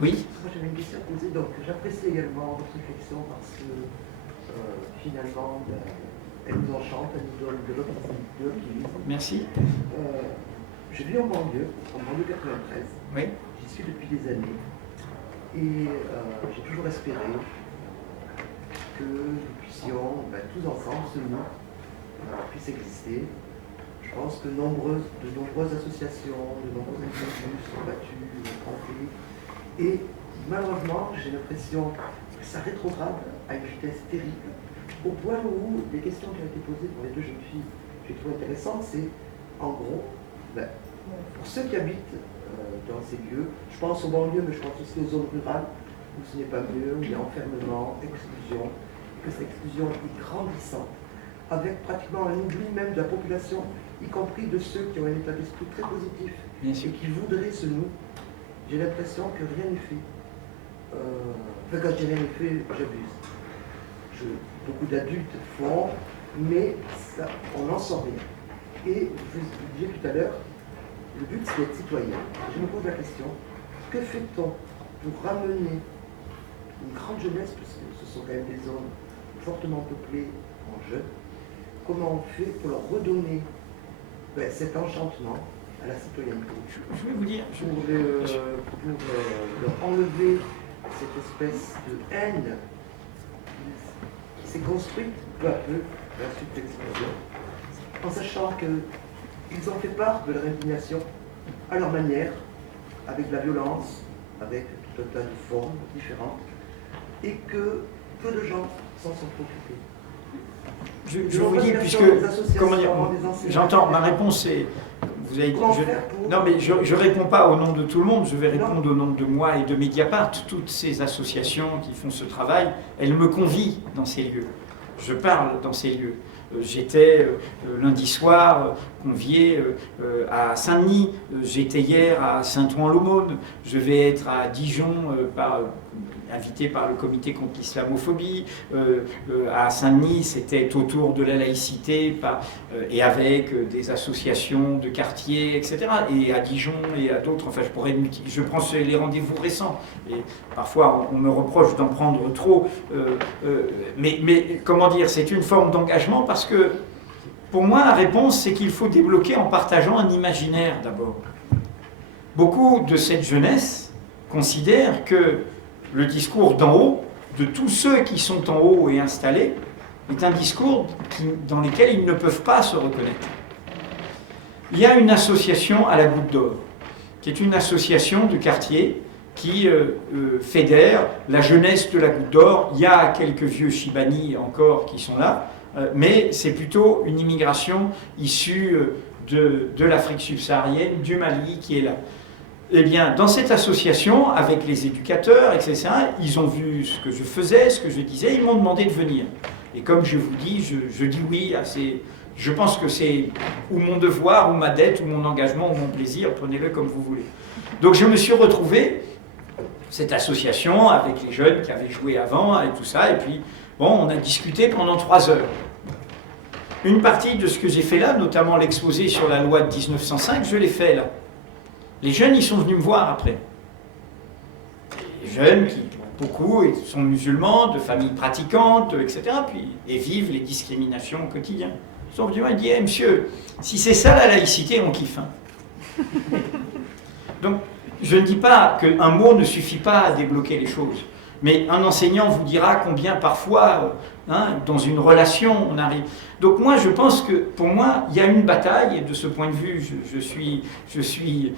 Oui. Moi j'avais une question à poser, donc j'apprécie également votre réflexion parce que finalement elle nous enchante, elle nous donne de l'optimisme. Merci. Je vis en banlieue 93. Oui. J'y suis depuis des années et j'ai toujours espéré que nous puissions tous ensemble, ce nous, puisse exister. Je pense que de nombreuses associations, de nombreux individus sont battus, trompés. Et malheureusement, j'ai l'impression que ça rétrograde à une vitesse terrible, au point où les questions qui ont été posées pour les deux jeunes filles, que je trouve intéressantes, c'est en gros, pour ceux qui habitent dans ces lieux, je pense aux banlieues, mais je pense aussi aux zones rurales, où ce n'est pas mieux, où il y a enfermement, exclusion, et que cette exclusion est grandissante, avec pratiquement un oubli même de la population, y compris de ceux qui ont un état d'esprit très positif et qui voudraient se nouer. J'ai l'impression que rien n'est fait. Enfin, quand je dis rien n'est fait, j'abuse. Beaucoup d'adultes font, mais ça, on n'en sort rien. Et vous disiez tout à l'heure, le but c'est d'être citoyen. Je me pose la question, que fait-on pour ramener une grande jeunesse, parce que ce sont quand même des zones fortement peuplées en jeunes, comment on fait pour leur redonner cet enchantement à la citoyenneté? Je vais vous dire. Pour leur enlever cette espèce de haine qui s'est construite peu à peu à la suite de l'explosion, en sachant qu'ils ont fait part de leur indignation à leur manière, avec de la violence, avec tout un tas de formes différentes, et que peu de gens s'en sont occupés. Je vous dis, puisque, comment dire, j'entends, ma réponse est, vous avez dit, non mais je réponds pas au nom de tout le monde, je vais répondre au nom de moi et de Mediapart. Toutes ces associations qui font ce travail, elles me convient dans ces lieux. Je parle dans ces lieux. J'étais lundi soir convié à Saint-Denis, j'étais hier à Saint-Ouen-l'Aumône, je vais être à Dijon invité par le comité contre l'islamophobie. À Saint-Denis, c'était autour de la laïcité et avec des associations de quartier, etc. Et à Dijon et à d'autres, enfin je prends les rendez-vous récents. Et parfois on me reproche d'en prendre trop. Mais comment dire, c'est une forme d'engagement parce que pour moi la réponse c'est qu'il faut débloquer en partageant un imaginaire d'abord. Beaucoup de cette jeunesse considèrent que le discours d'en haut, de tous ceux qui sont en haut et installés, est un discours dans lequel ils ne peuvent pas se reconnaître. Il y a une association à la Goutte d'Or, qui est une association de quartier qui fédère la jeunesse de la Goutte d'Or. Il y a quelques vieux Chibani encore qui sont là, mais c'est plutôt une immigration issue de l'Afrique subsaharienne, du Mali qui est là. Eh bien, dans cette association, avec les éducateurs, etc., ils ont vu ce que je faisais, ce que je disais, ils m'ont demandé de venir. Et comme je vous dis, je dis oui à ces... Je pense que c'est ou mon devoir, ou ma dette, ou mon engagement, ou mon plaisir, prenez-le comme vous voulez. Donc je me suis retrouvé, cette association, avec les jeunes qui avaient joué avant, et tout ça, et puis, bon, on a discuté pendant 3 heures. Une partie de ce que j'ai fait là, notamment l'exposé sur la loi de 1905, je l'ai fait là. Les jeunes, ils sont venus me voir après. Les jeunes qui, beaucoup, sont musulmans, de familles pratiquantes, etc. Et vivent les discriminations au quotidien. Ils sont venus me dire, hey, monsieur, si c'est ça la laïcité, on kiffe. Hein. Donc, je ne dis pas qu'un mot ne suffit pas à débloquer les choses. Mais un enseignant vous dira combien parfois, dans une relation, on arrive. Donc moi, je pense que, pour moi, il y a une bataille, et de ce point de vue, je suis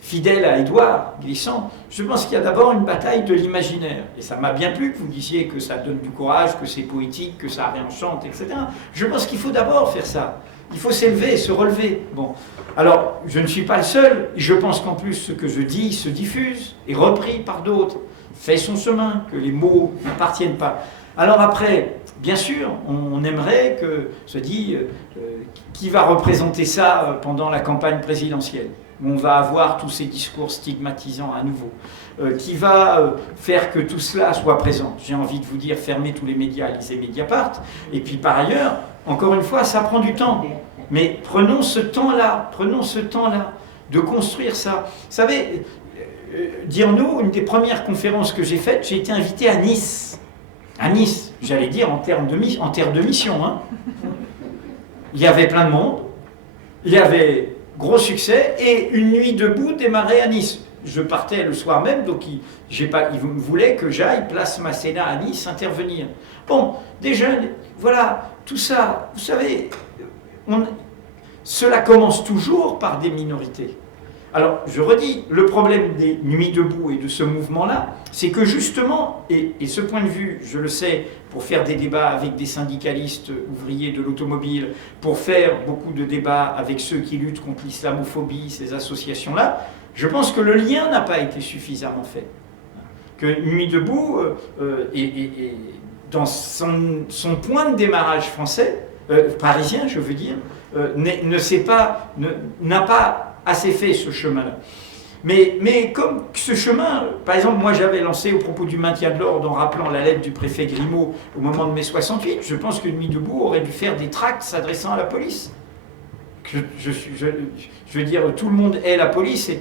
fidèle à Édouard Glissant. Je pense qu'il y a d'abord une bataille de l'imaginaire. Et ça m'a bien plu que vous disiez que ça donne du courage, que c'est poétique, que ça réenchante, etc. Je pense qu'il faut d'abord faire ça. Il faut s'élever, se relever. Bon. Alors, je ne suis pas le seul. Je pense qu'en plus, ce que je dis se diffuse, est repris par d'autres, fait son chemin, que les mots n'appartiennent pas. Alors après, bien sûr, on aimerait que, se dit, qui va représenter ça pendant la campagne présidentielle, où on va avoir tous ces discours stigmatisants à nouveau, qui va faire que tout cela soit présent. J'ai envie de vous dire, fermez tous les médias, lisez Mediapart, et puis par ailleurs, encore une fois, ça prend du temps. Mais prenons ce temps-là de construire ça. Vous savez, dire-nous, une des premières conférences que j'ai faites, j'ai été invité à Nice. À Nice, j'allais dire en terre de mission. Hein. Il y avait plein de monde, il y avait gros succès, et une nuit debout démarrait à Nice. Je partais le soir même, donc ils voulaient que j'aille, place Masséna à Nice, intervenir. Bon, des jeunes, voilà, tout ça, vous savez, cela commence toujours par des minorités. Alors, je redis, le problème des Nuits debout et de ce mouvement-là, c'est que justement, et ce point de vue, je le sais, pour faire des débats avec des syndicalistes ouvriers de l'automobile, pour faire beaucoup de débats avec ceux qui luttent contre l'islamophobie, ces associations-là, je pense que le lien n'a pas été suffisamment fait. Que Nuit debout, dans son point de démarrage français, parisien, je veux dire, n'a pas assez fait ce chemin-là. Mais comme ce chemin, par exemple, moi j'avais lancé au propos du maintien de l'ordre en rappelant la lettre du préfet Grimaud au moment de mai 68, je pense que Nuit debout aurait dû faire des tracts s'adressant à la police. Je veux dire, tout le monde hait la police et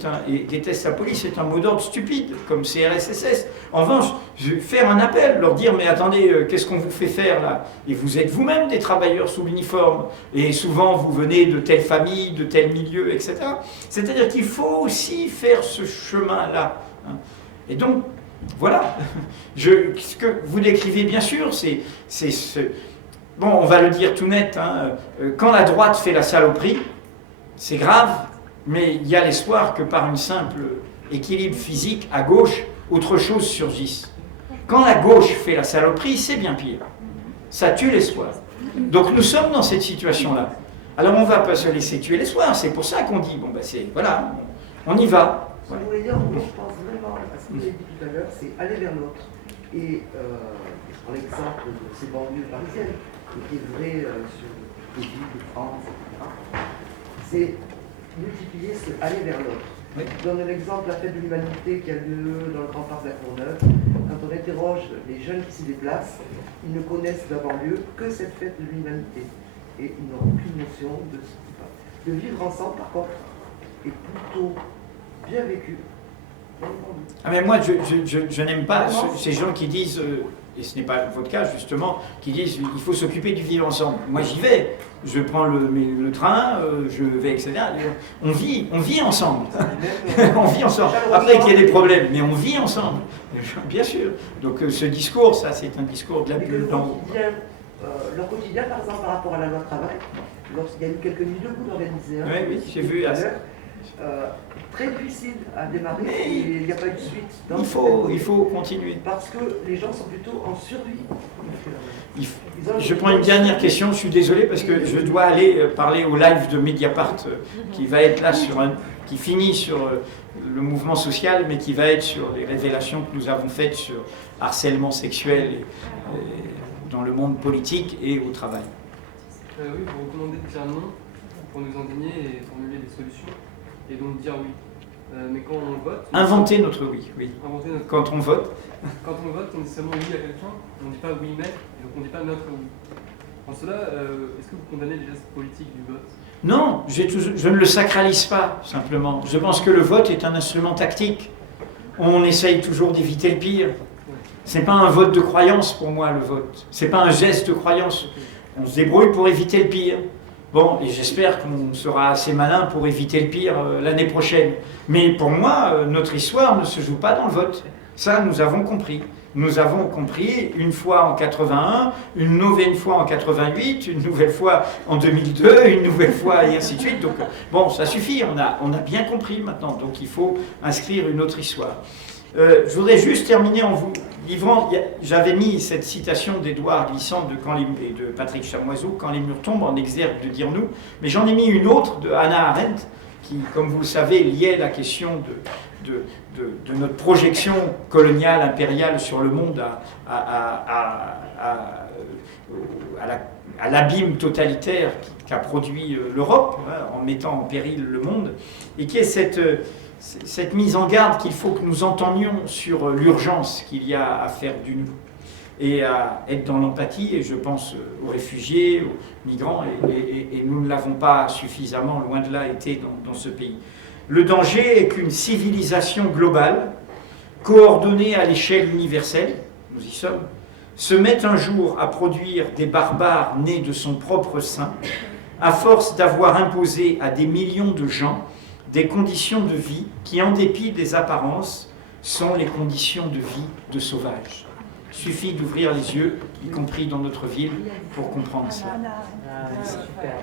déteste la police, c'est un mot d'ordre stupide, comme CRSSS. En revanche, faire un appel, leur dire, mais attendez, qu'est-ce qu'on vous fait faire là? Et vous êtes vous-même des travailleurs sous l'uniforme, et souvent vous venez de telle famille, de tel milieu, etc. C'est-à-dire qu'il faut aussi faire ce chemin-là. Et donc, voilà. Ce que vous décrivez, bien sûr, c'est bon, on va le dire tout net, hein, quand la droite fait la saloperie, c'est grave, mais il y a l'espoir que par une simple équilibre physique à gauche, autre chose surgisse. Quand la gauche fait la saloperie, c'est bien pire. Ça tue l'espoir. Donc nous sommes dans cette situation-là. Alors on ne va pas se laisser tuer l'espoir, c'est pour ça qu'on dit, bon ben c'est, voilà, on y va. Ce que je voulais dire, moi je pense vraiment à ce que vous avez dit tout à l'heure, c'est aller vers l'autre. Et je prends l'exemple de ces banlieues parisiennes, qui est vrai sur les villes de France, etc. C'est multiplier ce aller vers l'autre. Oui. Je donne l'exemple de la fête de l'humanité qui a lieu dans le Grand Parc de la Courneuve. Quand on interroge les jeunes qui s'y déplacent, ils ne connaissent de la banlieue que cette fête de l'humanité. Et ils n'ont aucune notion de ce qui passe. Le vivre ensemble, par contre, est plutôt bien vécu. Ah mais moi, je n'aime pas ces gens qui disent, et ce n'est pas votre cas justement, qui disent il faut s'occuper du vivre ensemble. Moi j'y vais, je prends le train, je vais, etc. On vit ensemble. On vit ensemble. Après qu'il y ait des problèmes, mais on vit ensemble. Bien sûr. Donc ce discours, ça c'est un discours de la plus dans leur quotidien, par exemple, par rapport à la loi travail, lorsqu'il y a eu quelques nuits debout d'organiser, oui, j'ai vu à ça. Très difficile à démarrer et il n'y a pas eu de suite. Il faut continuer. Parce que les gens sont plutôt en survie. Je prends une dernière question, je suis désolé parce que je dois aller parler au live de Mediapart qui va être là qui finit sur le mouvement social mais qui va être sur les révélations que nous avons faites sur harcèlement sexuel dans le monde politique et au travail. Oui, vous recommandez de dire non pour nous indigner et formuler des solutions. Et donc dire oui. Mais quand on vote... Inventer notre oui, oui. Inventer notre... Quand on vote. Quand on vote, on dit seulement oui à quelqu'un, on ne dit pas oui mais, et donc on ne dit pas notre oui. En cela, est-ce que vous condamnez les gestes politiques du vote? Non, je ne le sacralise pas, simplement. Je pense que le vote est un instrument tactique. On essaye toujours d'éviter le pire. Ce n'est pas un vote de croyance pour moi, le vote. Ce n'est pas un geste de croyance. On se débrouille pour éviter le pire. Bon, et j'espère qu'on sera assez malin pour éviter le pire l'année prochaine. Mais pour moi, notre histoire ne se joue pas dans le vote. Ça, nous avons compris. Nous avons compris une fois en 81, une nouvelle fois en 88, une nouvelle fois en 2002, une nouvelle fois et ainsi de suite. Donc, bon, ça suffit, on a bien compris maintenant. Donc, il faut inscrire une autre histoire. Je voudrais juste terminer en vous livrant, j'avais mis cette citation d'Édouard Glissant et de Patrick Chamoiseau, quand les murs tombent, en exergue de dire nous, mais j'en ai mis une autre de Hannah Arendt, qui, comme vous le savez, liait la question de notre projection coloniale, impériale sur le monde à l'abîme totalitaire qu'a produit l'Europe, en mettant en péril le monde, et qui est cette mise en garde qu'il faut que nous entendions sur l'urgence qu'il y a à faire du nous et à être dans l'empathie, et je pense aux réfugiés, aux migrants, et nous ne l'avons pas suffisamment, loin de là, été dans ce pays. Le danger est qu'une civilisation globale, coordonnée à l'échelle universelle, nous y sommes, se mette un jour à produire des barbares nés de son propre sein, à force d'avoir imposé à des millions de gens des conditions de vie qui, en dépit des apparences, sont les conditions de vie de sauvages. Il suffit d'ouvrir les yeux, y compris dans notre ville, pour comprendre ça. Super.